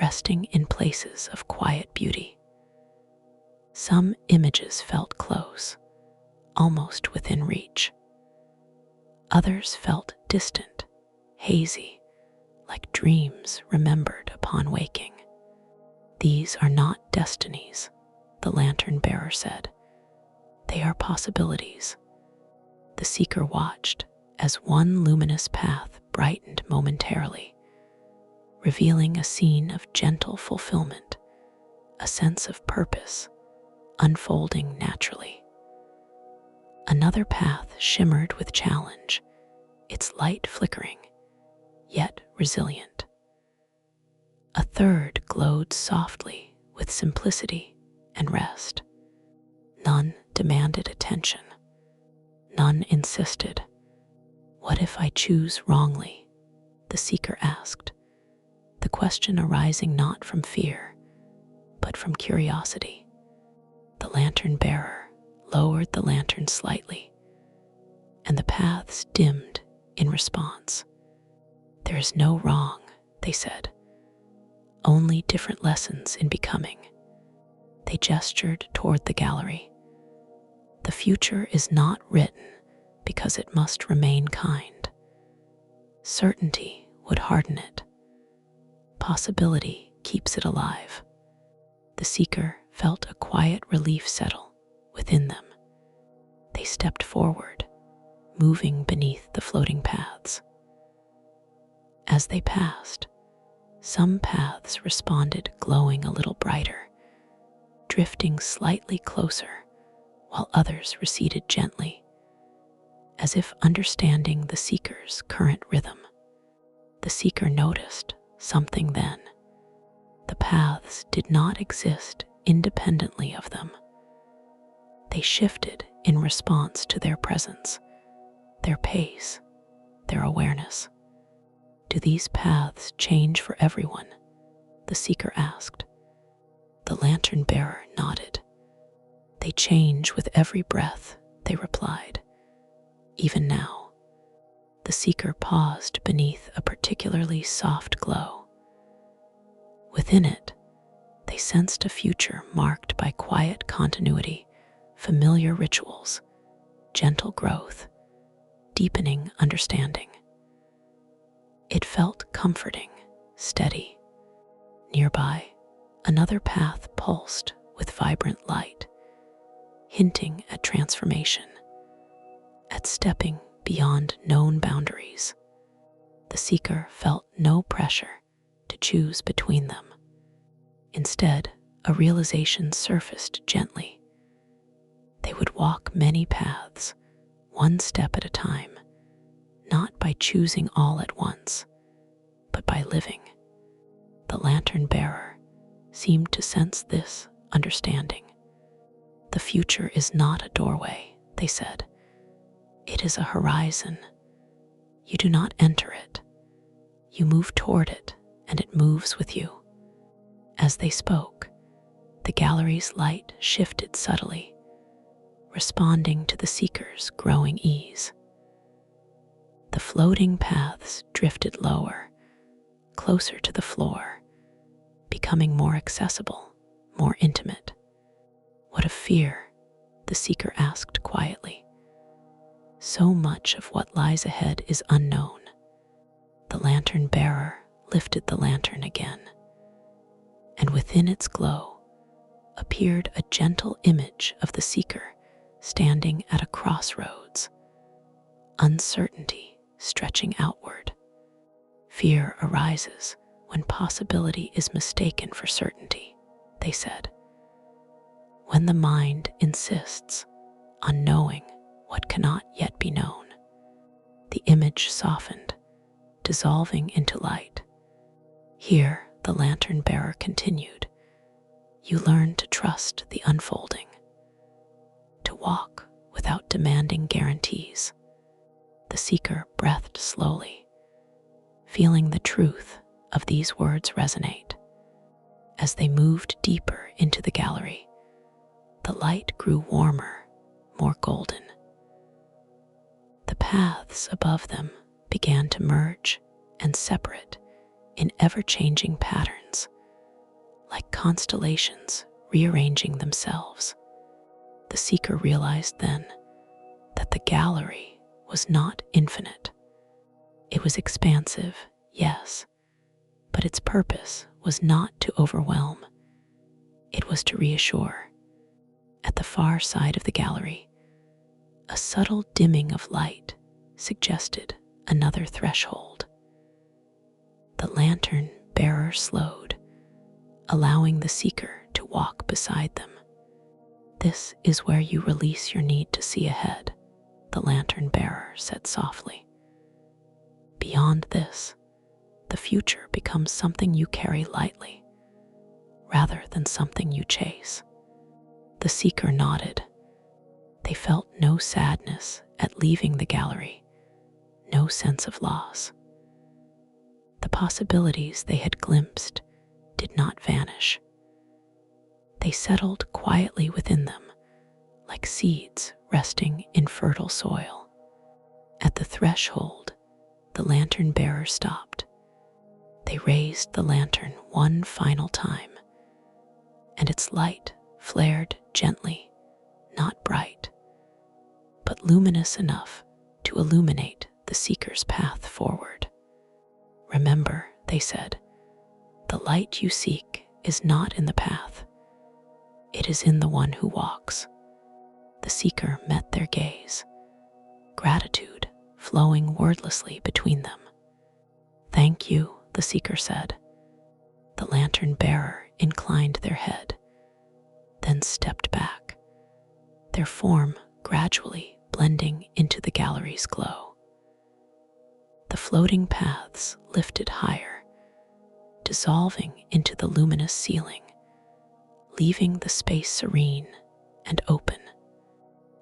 resting in places of quiet beauty. Some images felt close, almost within reach. Others felt distant, hazy, like dreams remembered upon waking. "These are not destinies," the lantern bearer said. "They are possibilities." The seeker watched as one luminous path brightened momentarily, revealing a scene of gentle fulfillment, a sense of purpose unfolding naturally. Another path shimmered with challenge, its light flickering, yet resilient. A third glowed softly with simplicity and rest. None demanded attention. None insisted. "What if I choose wrongly?" the seeker asked, the question arising not from fear, but from curiosity. The lantern bearer lowered the lantern slightly, and the paths dimmed in response. "There is no wrong," they said, "only different lessons in becoming." They gestured toward the gallery. "The future is not written because it must remain kind. Certainty would harden it. Possibility keeps it alive. The seeker felt a quiet relief settle within them. They stepped forward, moving beneath the floating paths. As they passed, some paths responded, glowing a little brighter, drifting slightly closer, while others receded gently, as if understanding the seeker's current rhythm. The seeker noticed something then. The paths did not exist independently of them. They shifted in response to their presence, their pace, their awareness. Do these paths change for everyone? The seeker asked. The lantern bearer nodded. They change with every breath, they replied. Even now, the seeker paused beneath a particularly soft glow. Within it, they sensed a future marked by quiet continuity, familiar rituals, gentle growth, deepening understanding. It felt comforting, steady. Nearby, another path pulsed with vibrant light, hinting at transformation, at stepping beyond known boundaries. The seeker felt no pressure to choose between them. Instead, a realization surfaced gently. They would walk many paths, one step at a time, not by choosing all at once, but by living. The lantern bearer seemed to sense this understanding. The future is not a doorway, they said. It is a horizon. You do not enter it. You move toward it, and it moves with you. As they spoke, the gallery's light shifted subtly, responding to the seeker's growing ease. The floating paths drifted lower, closer to the floor, becoming more accessible, more intimate. What of fear? The seeker asked quietly. So much of what lies ahead is unknown. The lantern bearer lifted the lantern again, and within its glow appeared a gentle image of the seeker standing at a crossroads, uncertainty stretching outward. Fear arises when possibility is mistaken for certainty, they said. When the mind insists on knowing what cannot yet be known. The image softened, dissolving into light. Here, the lantern bearer continued. You learn to trust the unfolding, to walk without demanding guarantees. The seeker breathed slowly, feeling the truth of these words resonate. As they moved deeper into the gallery, the light grew warmer, more golden. The paths above them began to merge and separate in ever-changing patterns, like constellations rearranging themselves. The seeker realized then that the gallery was not infinite. It was expansive, yes, but its purpose was not to overwhelm. It was to reassure. At the far side of the gallery, a subtle dimming of light suggested another threshold. The lantern bearer slowed, allowing the seeker to walk beside them. This is where you release your need to see ahead, the lantern bearer said softly. Beyond this, the future becomes something you carry lightly, rather than something you chase. The seeker nodded. They felt no sadness at leaving the gallery, no sense of loss. The possibilities they had glimpsed did not vanish. They settled quietly within them, like seeds resting in fertile soil. At the threshold, the lantern bearer stopped. They raised the lantern one final time, and its light flared gently, not bright, but luminous enough to illuminate the seeker's path forward. Remember, they said, the light you seek is not in the path, it is in the one who walks. The seeker met their gaze, gratitude flowing wordlessly between them. "Thank you," the seeker said. The lantern bearer inclined their head, then stepped back, their form gradually blending into the gallery's glow. The floating paths lifted higher, dissolving into the luminous ceiling, leaving the space serene and open.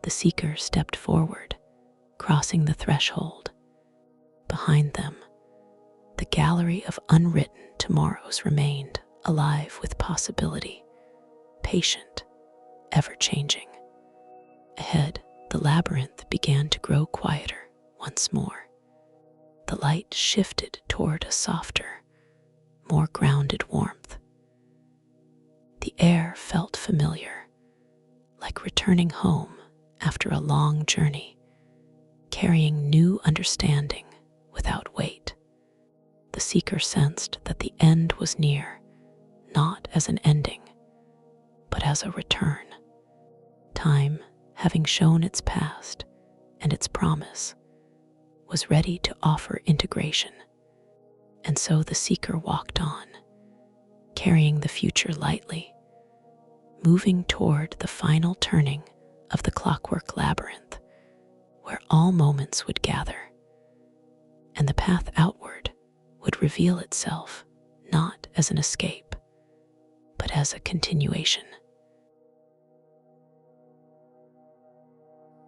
The seeker stepped forward, crossing the threshold. Behind them, the gallery of unwritten tomorrows remained alive with possibility, patient, ever-changing. Ahead, the labyrinth began to grow quieter once more. The light shifted toward a softer, more grounded warmth. The air felt familiar, like returning home after a long journey, carrying new understanding without weight. The seeker sensed that the end was near, not as an ending, but as a return. Time, having shown its past and its promise, was ready to offer integration. And so the seeker walked on, carrying the future lightly, moving toward the final turning of the Clockwork Labyrinth, where all moments would gather, and the path outward would reveal itself not as an escape, but as a continuation.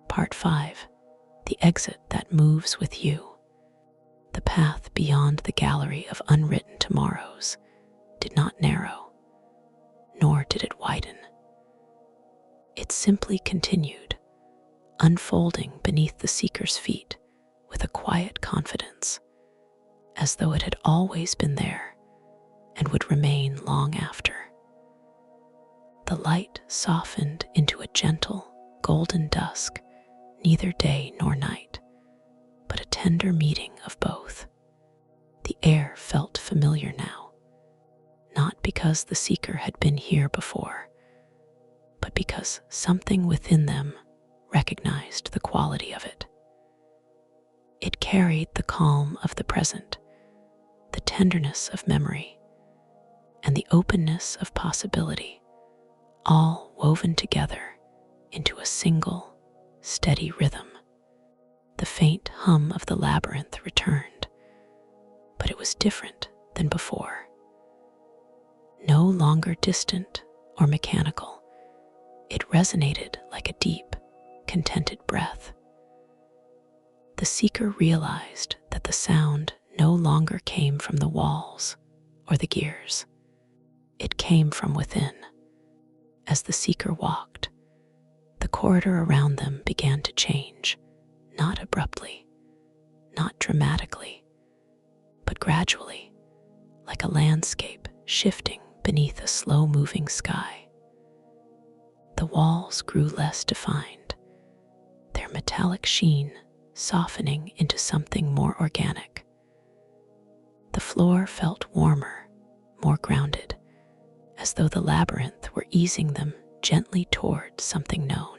Part 5. The exit that moves with you. The path beyond the gallery of unwritten tomorrows did not narrow, nor did it widen. It simply continued, unfolding beneath the seeker's feet with a quiet confidence, as though it had always been there and would remain long after. The light softened into a gentle, golden dusk, neither day nor night, but a tender meeting of both. The air felt familiar now, not because the seeker had been here before, but because something within them recognized the quality of it. It carried the calm of the present, the tenderness of memory, and the openness of possibility, all woven together into a single, steady rhythm. The faint hum of the labyrinth returned, but it was different than before. No longer distant or mechanical, it resonated like a deep, contented breath. The seeker realized that the sound no longer came from the walls or the gears. It came from within. As the seeker walked, the corridor around them began to change, not abruptly, not dramatically, but gradually, like a landscape shifting beneath a slow-moving sky. The walls grew less defined, their metallic sheen softening into something more organic. The floor felt warmer, more grounded, as though the labyrinth were easing them gently toward something known.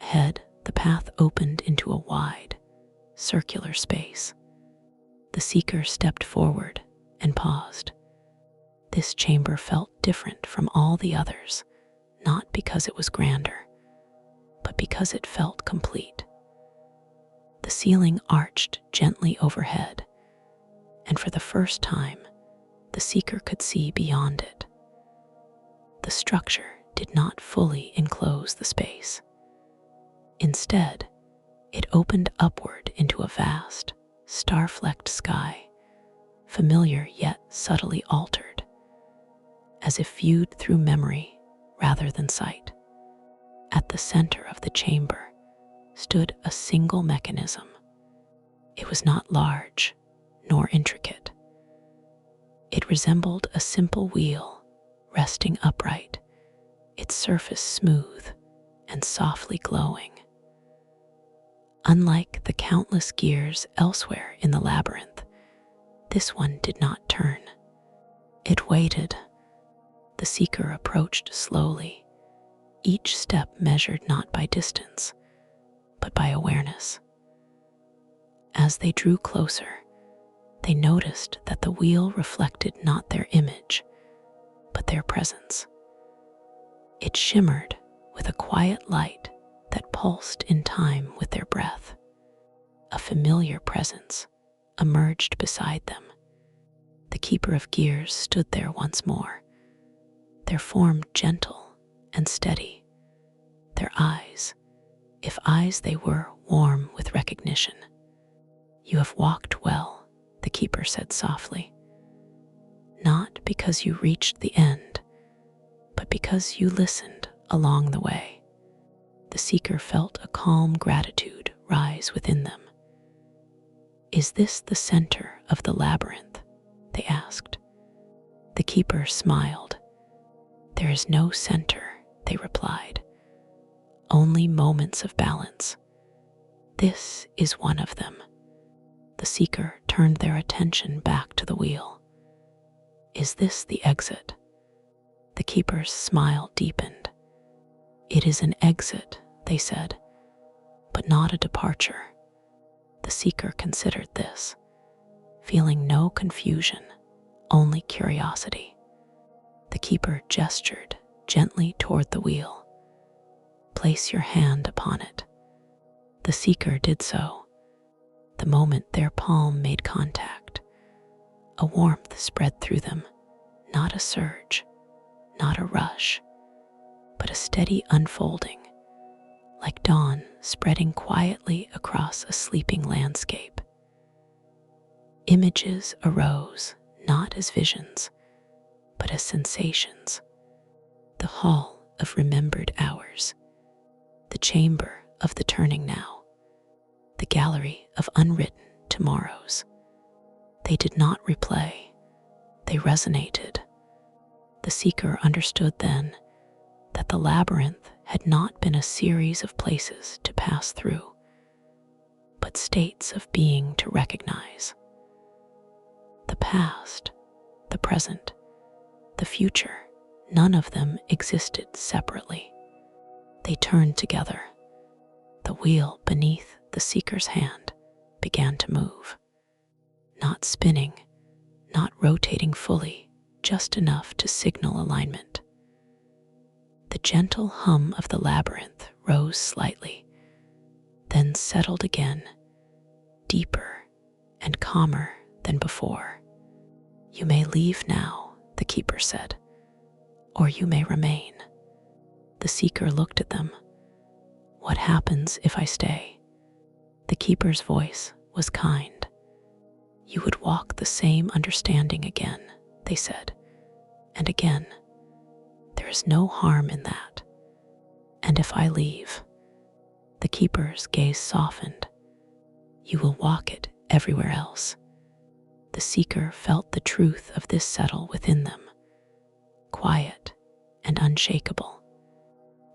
Ahead, the path opened into a wide, circular space. The seeker stepped forward and paused. This chamber felt different from all the others, not because it was grander, but because it felt complete. The ceiling arched gently overhead, and for the first time, the seeker could see beyond it. The structure did not fully enclose the space. Instead, it opened upward into a vast, star-flecked sky, familiar yet subtly altered, as if viewed through memory rather than sight. At the center of the chamber stood a single mechanism. It was not large nor intricate. It resembled a simple wheel resting upright, its surface smooth and softly glowing. Unlike the countless gears elsewhere in the labyrinth, this one did not turn. It waited. The seeker approached slowly, each step measured not by distance, but by awareness. As they drew closer, they noticed that the wheel reflected not their image, but their presence. It shimmered with a quiet light that pulsed in time with their breath. A familiar presence emerged beside them. The keeper of gears stood there once more, their form gentle and steady, their eyes, if eyes they were, warm with recognition. "You have walked well," the keeper said softly. "Not because you reached the end, but because you listened along the way." The seeker felt a calm gratitude rise within them. "Is this the center of the labyrinth?" they asked. The keeper smiled. "There is no center," they replied, "only moments of balance. This is one of them." The seeker turned their attention back to the wheel. "Is this the exit?" The keeper's smile deepened. "It is an exit," they said, "but not a departure." The seeker considered this, feeling no confusion, only curiosity. The keeper gestured gently toward the wheel. "Place your hand upon it." The seeker did so. The moment their palm made contact, a warmth spread through them, not a surge, not a rush, but a steady unfolding, like dawn spreading quietly across a sleeping landscape. Images arose, not as visions, but as sensations. The hall of remembered hours, the chamber of the turning now, the gallery of unwritten tomorrows. They did not replay, they resonated. The seeker understood then that the labyrinth had not been a series of places to pass through, but states of being to recognize. The past, the present, the future, none of them existed separately. They turned together. The wheel beneath the seeker's hand began to move, not spinning, not rotating fully, just enough to signal alignment. The gentle hum of the labyrinth rose slightly, then settled again, deeper and calmer than before. "You may leave now," the keeper said, "or you may remain." The seeker looked at them. "What happens if I stay?" The keeper's voice was kind. "You would walk the same understanding again," they said, "and again. There is no harm in that. And if I leave," the keeper's gaze softened, "you will walk it everywhere else." The seeker felt the truth of this settle within them, quiet and unshakable.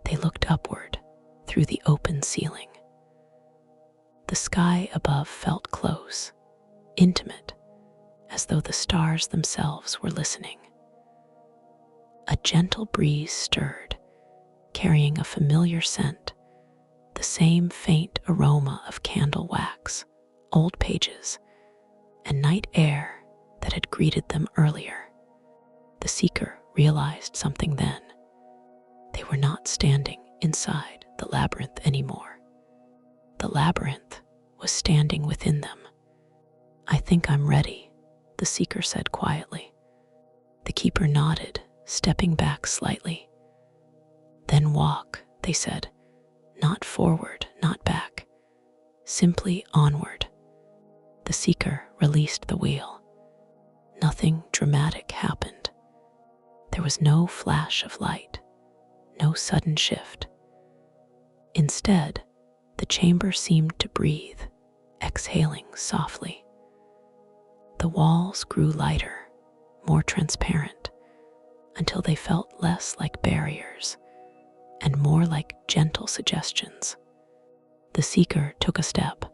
They looked upward through the open ceiling. The sky above felt close, intimate, as though the stars themselves were listening. A gentle breeze stirred, carrying a familiar scent, the same faint aroma of candle wax, old pages, and night air that had greeted them earlier. The seeker realized something then. They were not standing inside the labyrinth anymore. The labyrinth was standing within them. "I think I'm ready," the seeker said quietly. The keeper nodded, stepping back slightly. "Then walk," they said, "not forward, not back, simply onward." The seeker released the wheel. Nothing dramatic happened. There was no flash of light, no sudden shift. Instead, the chamber seemed to breathe, exhaling softly. The walls grew lighter, more transparent, until they felt less like barriers and more like gentle suggestions. The seeker took a step.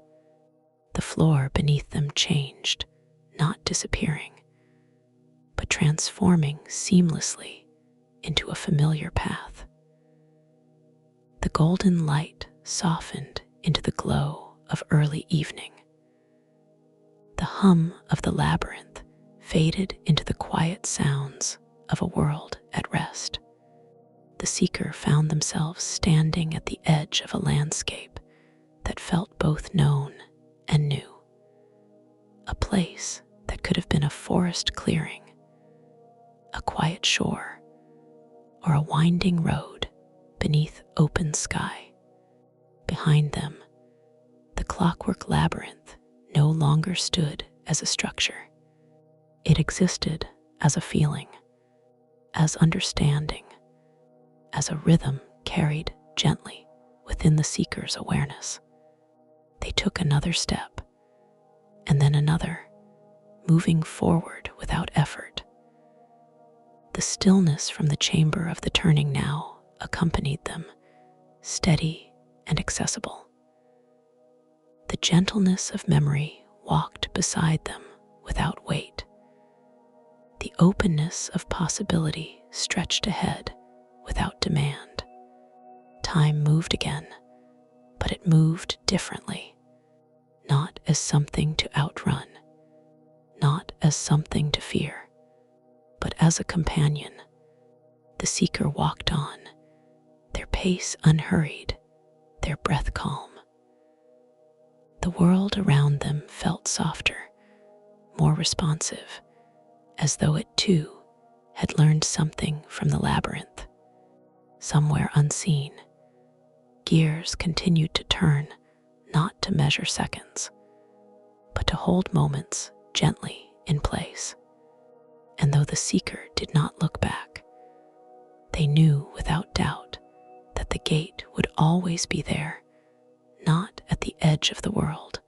The floor beneath them changed, not disappearing, but transforming seamlessly into a familiar path. The golden light softened into the glow of early evening. The hum of the labyrinth faded into the quiet sounds of a world at rest. The seeker found themselves standing at the edge of a landscape that felt both known and new. A place that could have been a forest clearing, a quiet shore, or a winding road beneath open sky. Behind them, the Clockwork Labyrinth no longer stood as a structure. It existed as a feeling, as understanding, as a rhythm carried gently within the seeker's awareness. They took another step, and then another, moving forward without effort. The stillness from the chamber of the turning now accompanied them, steady and accessible. The gentleness of memory walked beside them without weight. The openness of possibility stretched ahead without demand. Time moved again, but it moved differently, not as something to outrun, not as something to fear, but as a companion. The seeker walked on, their pace unhurried, their breath calm. The world around them felt softer, more responsive, as though it too had learned something from the labyrinth. Somewhere unseen, gears continued to turn, not to measure seconds, but to hold moments gently in place. And though the seeker did not look back, they knew without doubt that the gate would always be there, not at the edge of the world,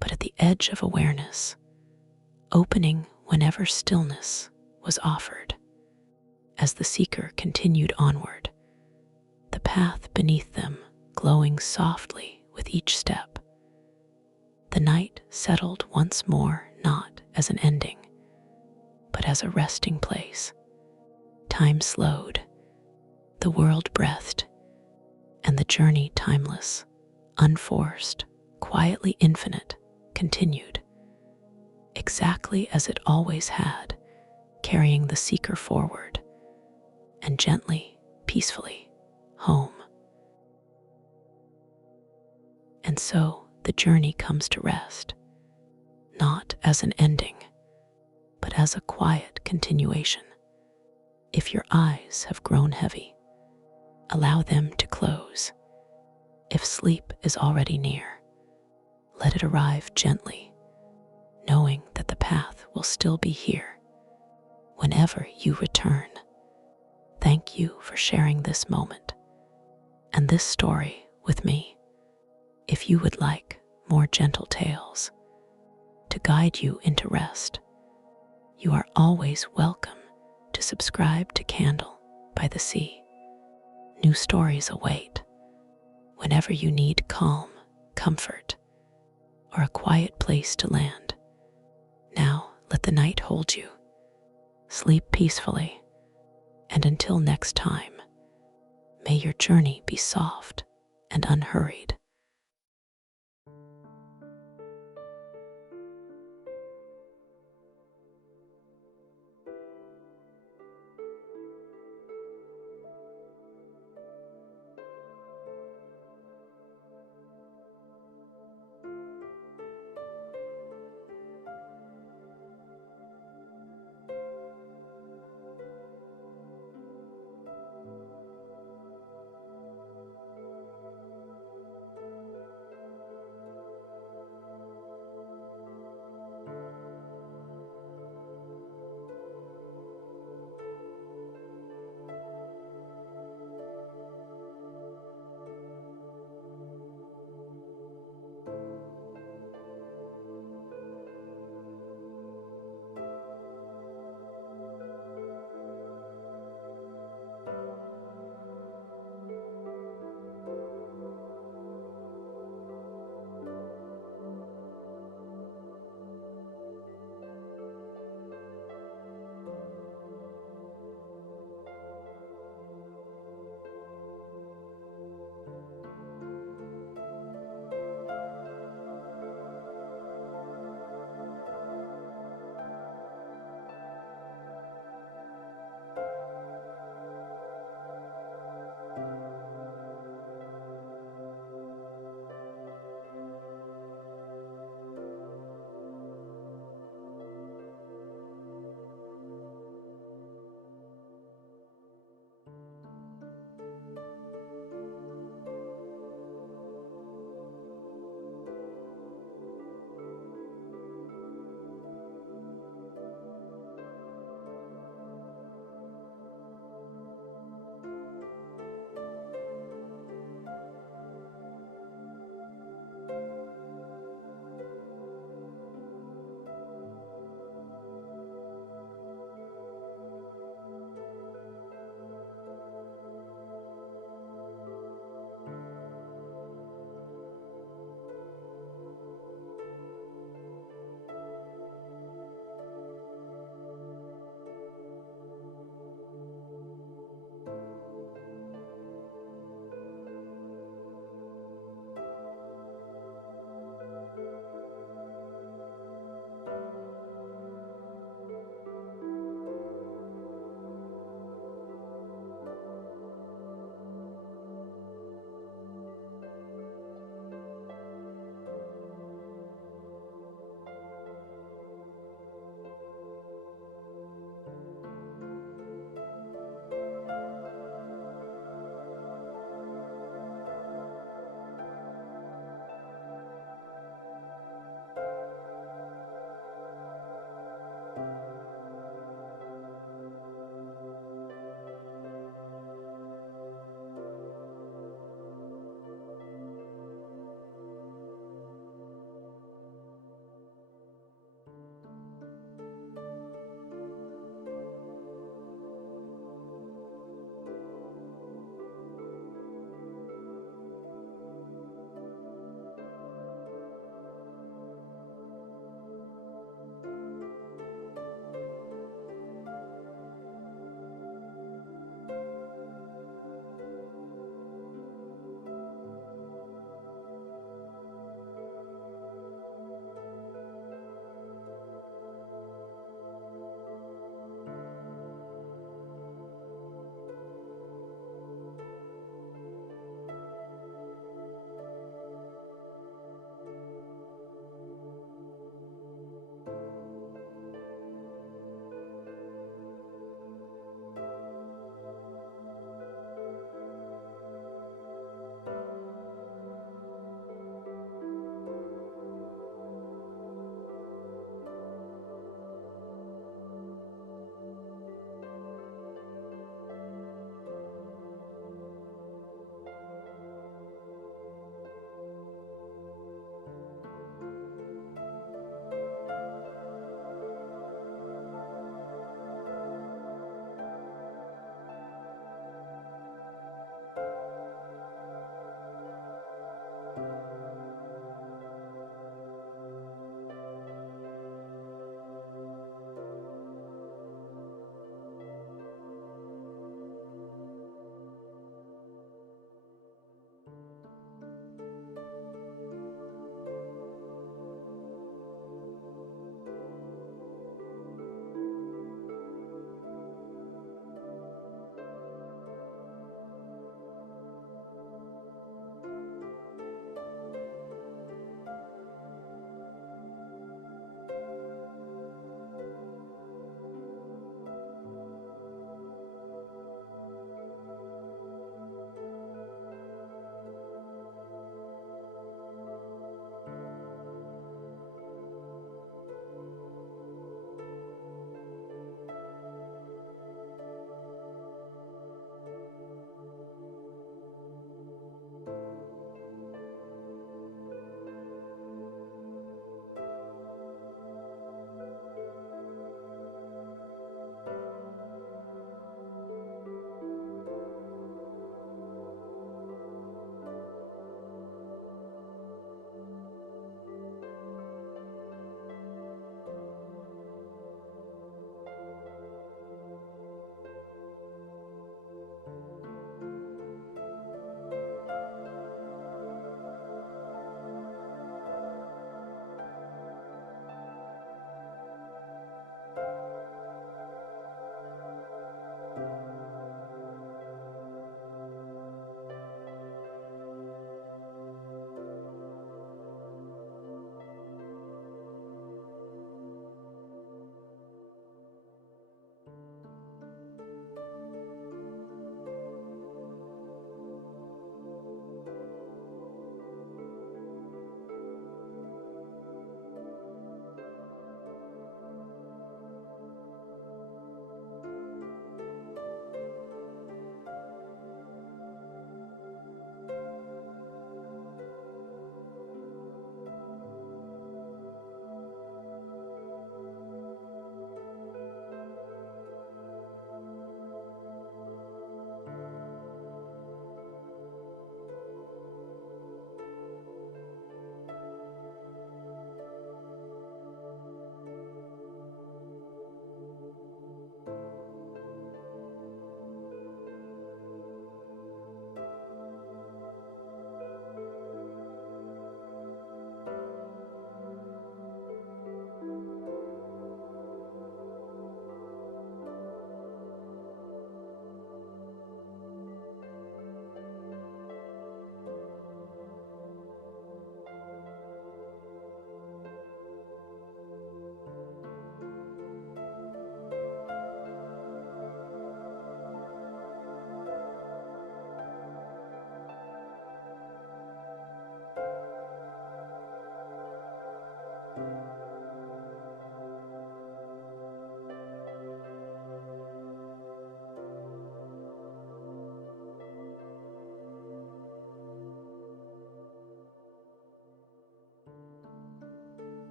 but at the edge of awareness, opening whenever stillness was offered. As the seeker continued onward, the path beneath them glowing softly with each step, the night settled once more, not as an ending, but as a resting place. Time slowed, the world breathed, and the journey, timeless, unforced, quietly infinite, continued, exactly as it always had, carrying the seeker forward, and gently, peacefully, home. And so the journey comes to rest, not as an ending, but as a quiet continuation. If your eyes have grown heavy, allow them to close. If sleep is already near, let it arrive gently, knowing that the path will still be here whenever you return. Thank you for sharing this moment and this story with me. If you would like more gentle tales to guide you into rest, you are always welcome to subscribe to Candle by the Sea. New stories await whenever you need calm, comfort, or a quiet place to land. Now let the night hold you. Sleep peacefully, and until next time, may your journey be soft and unhurried.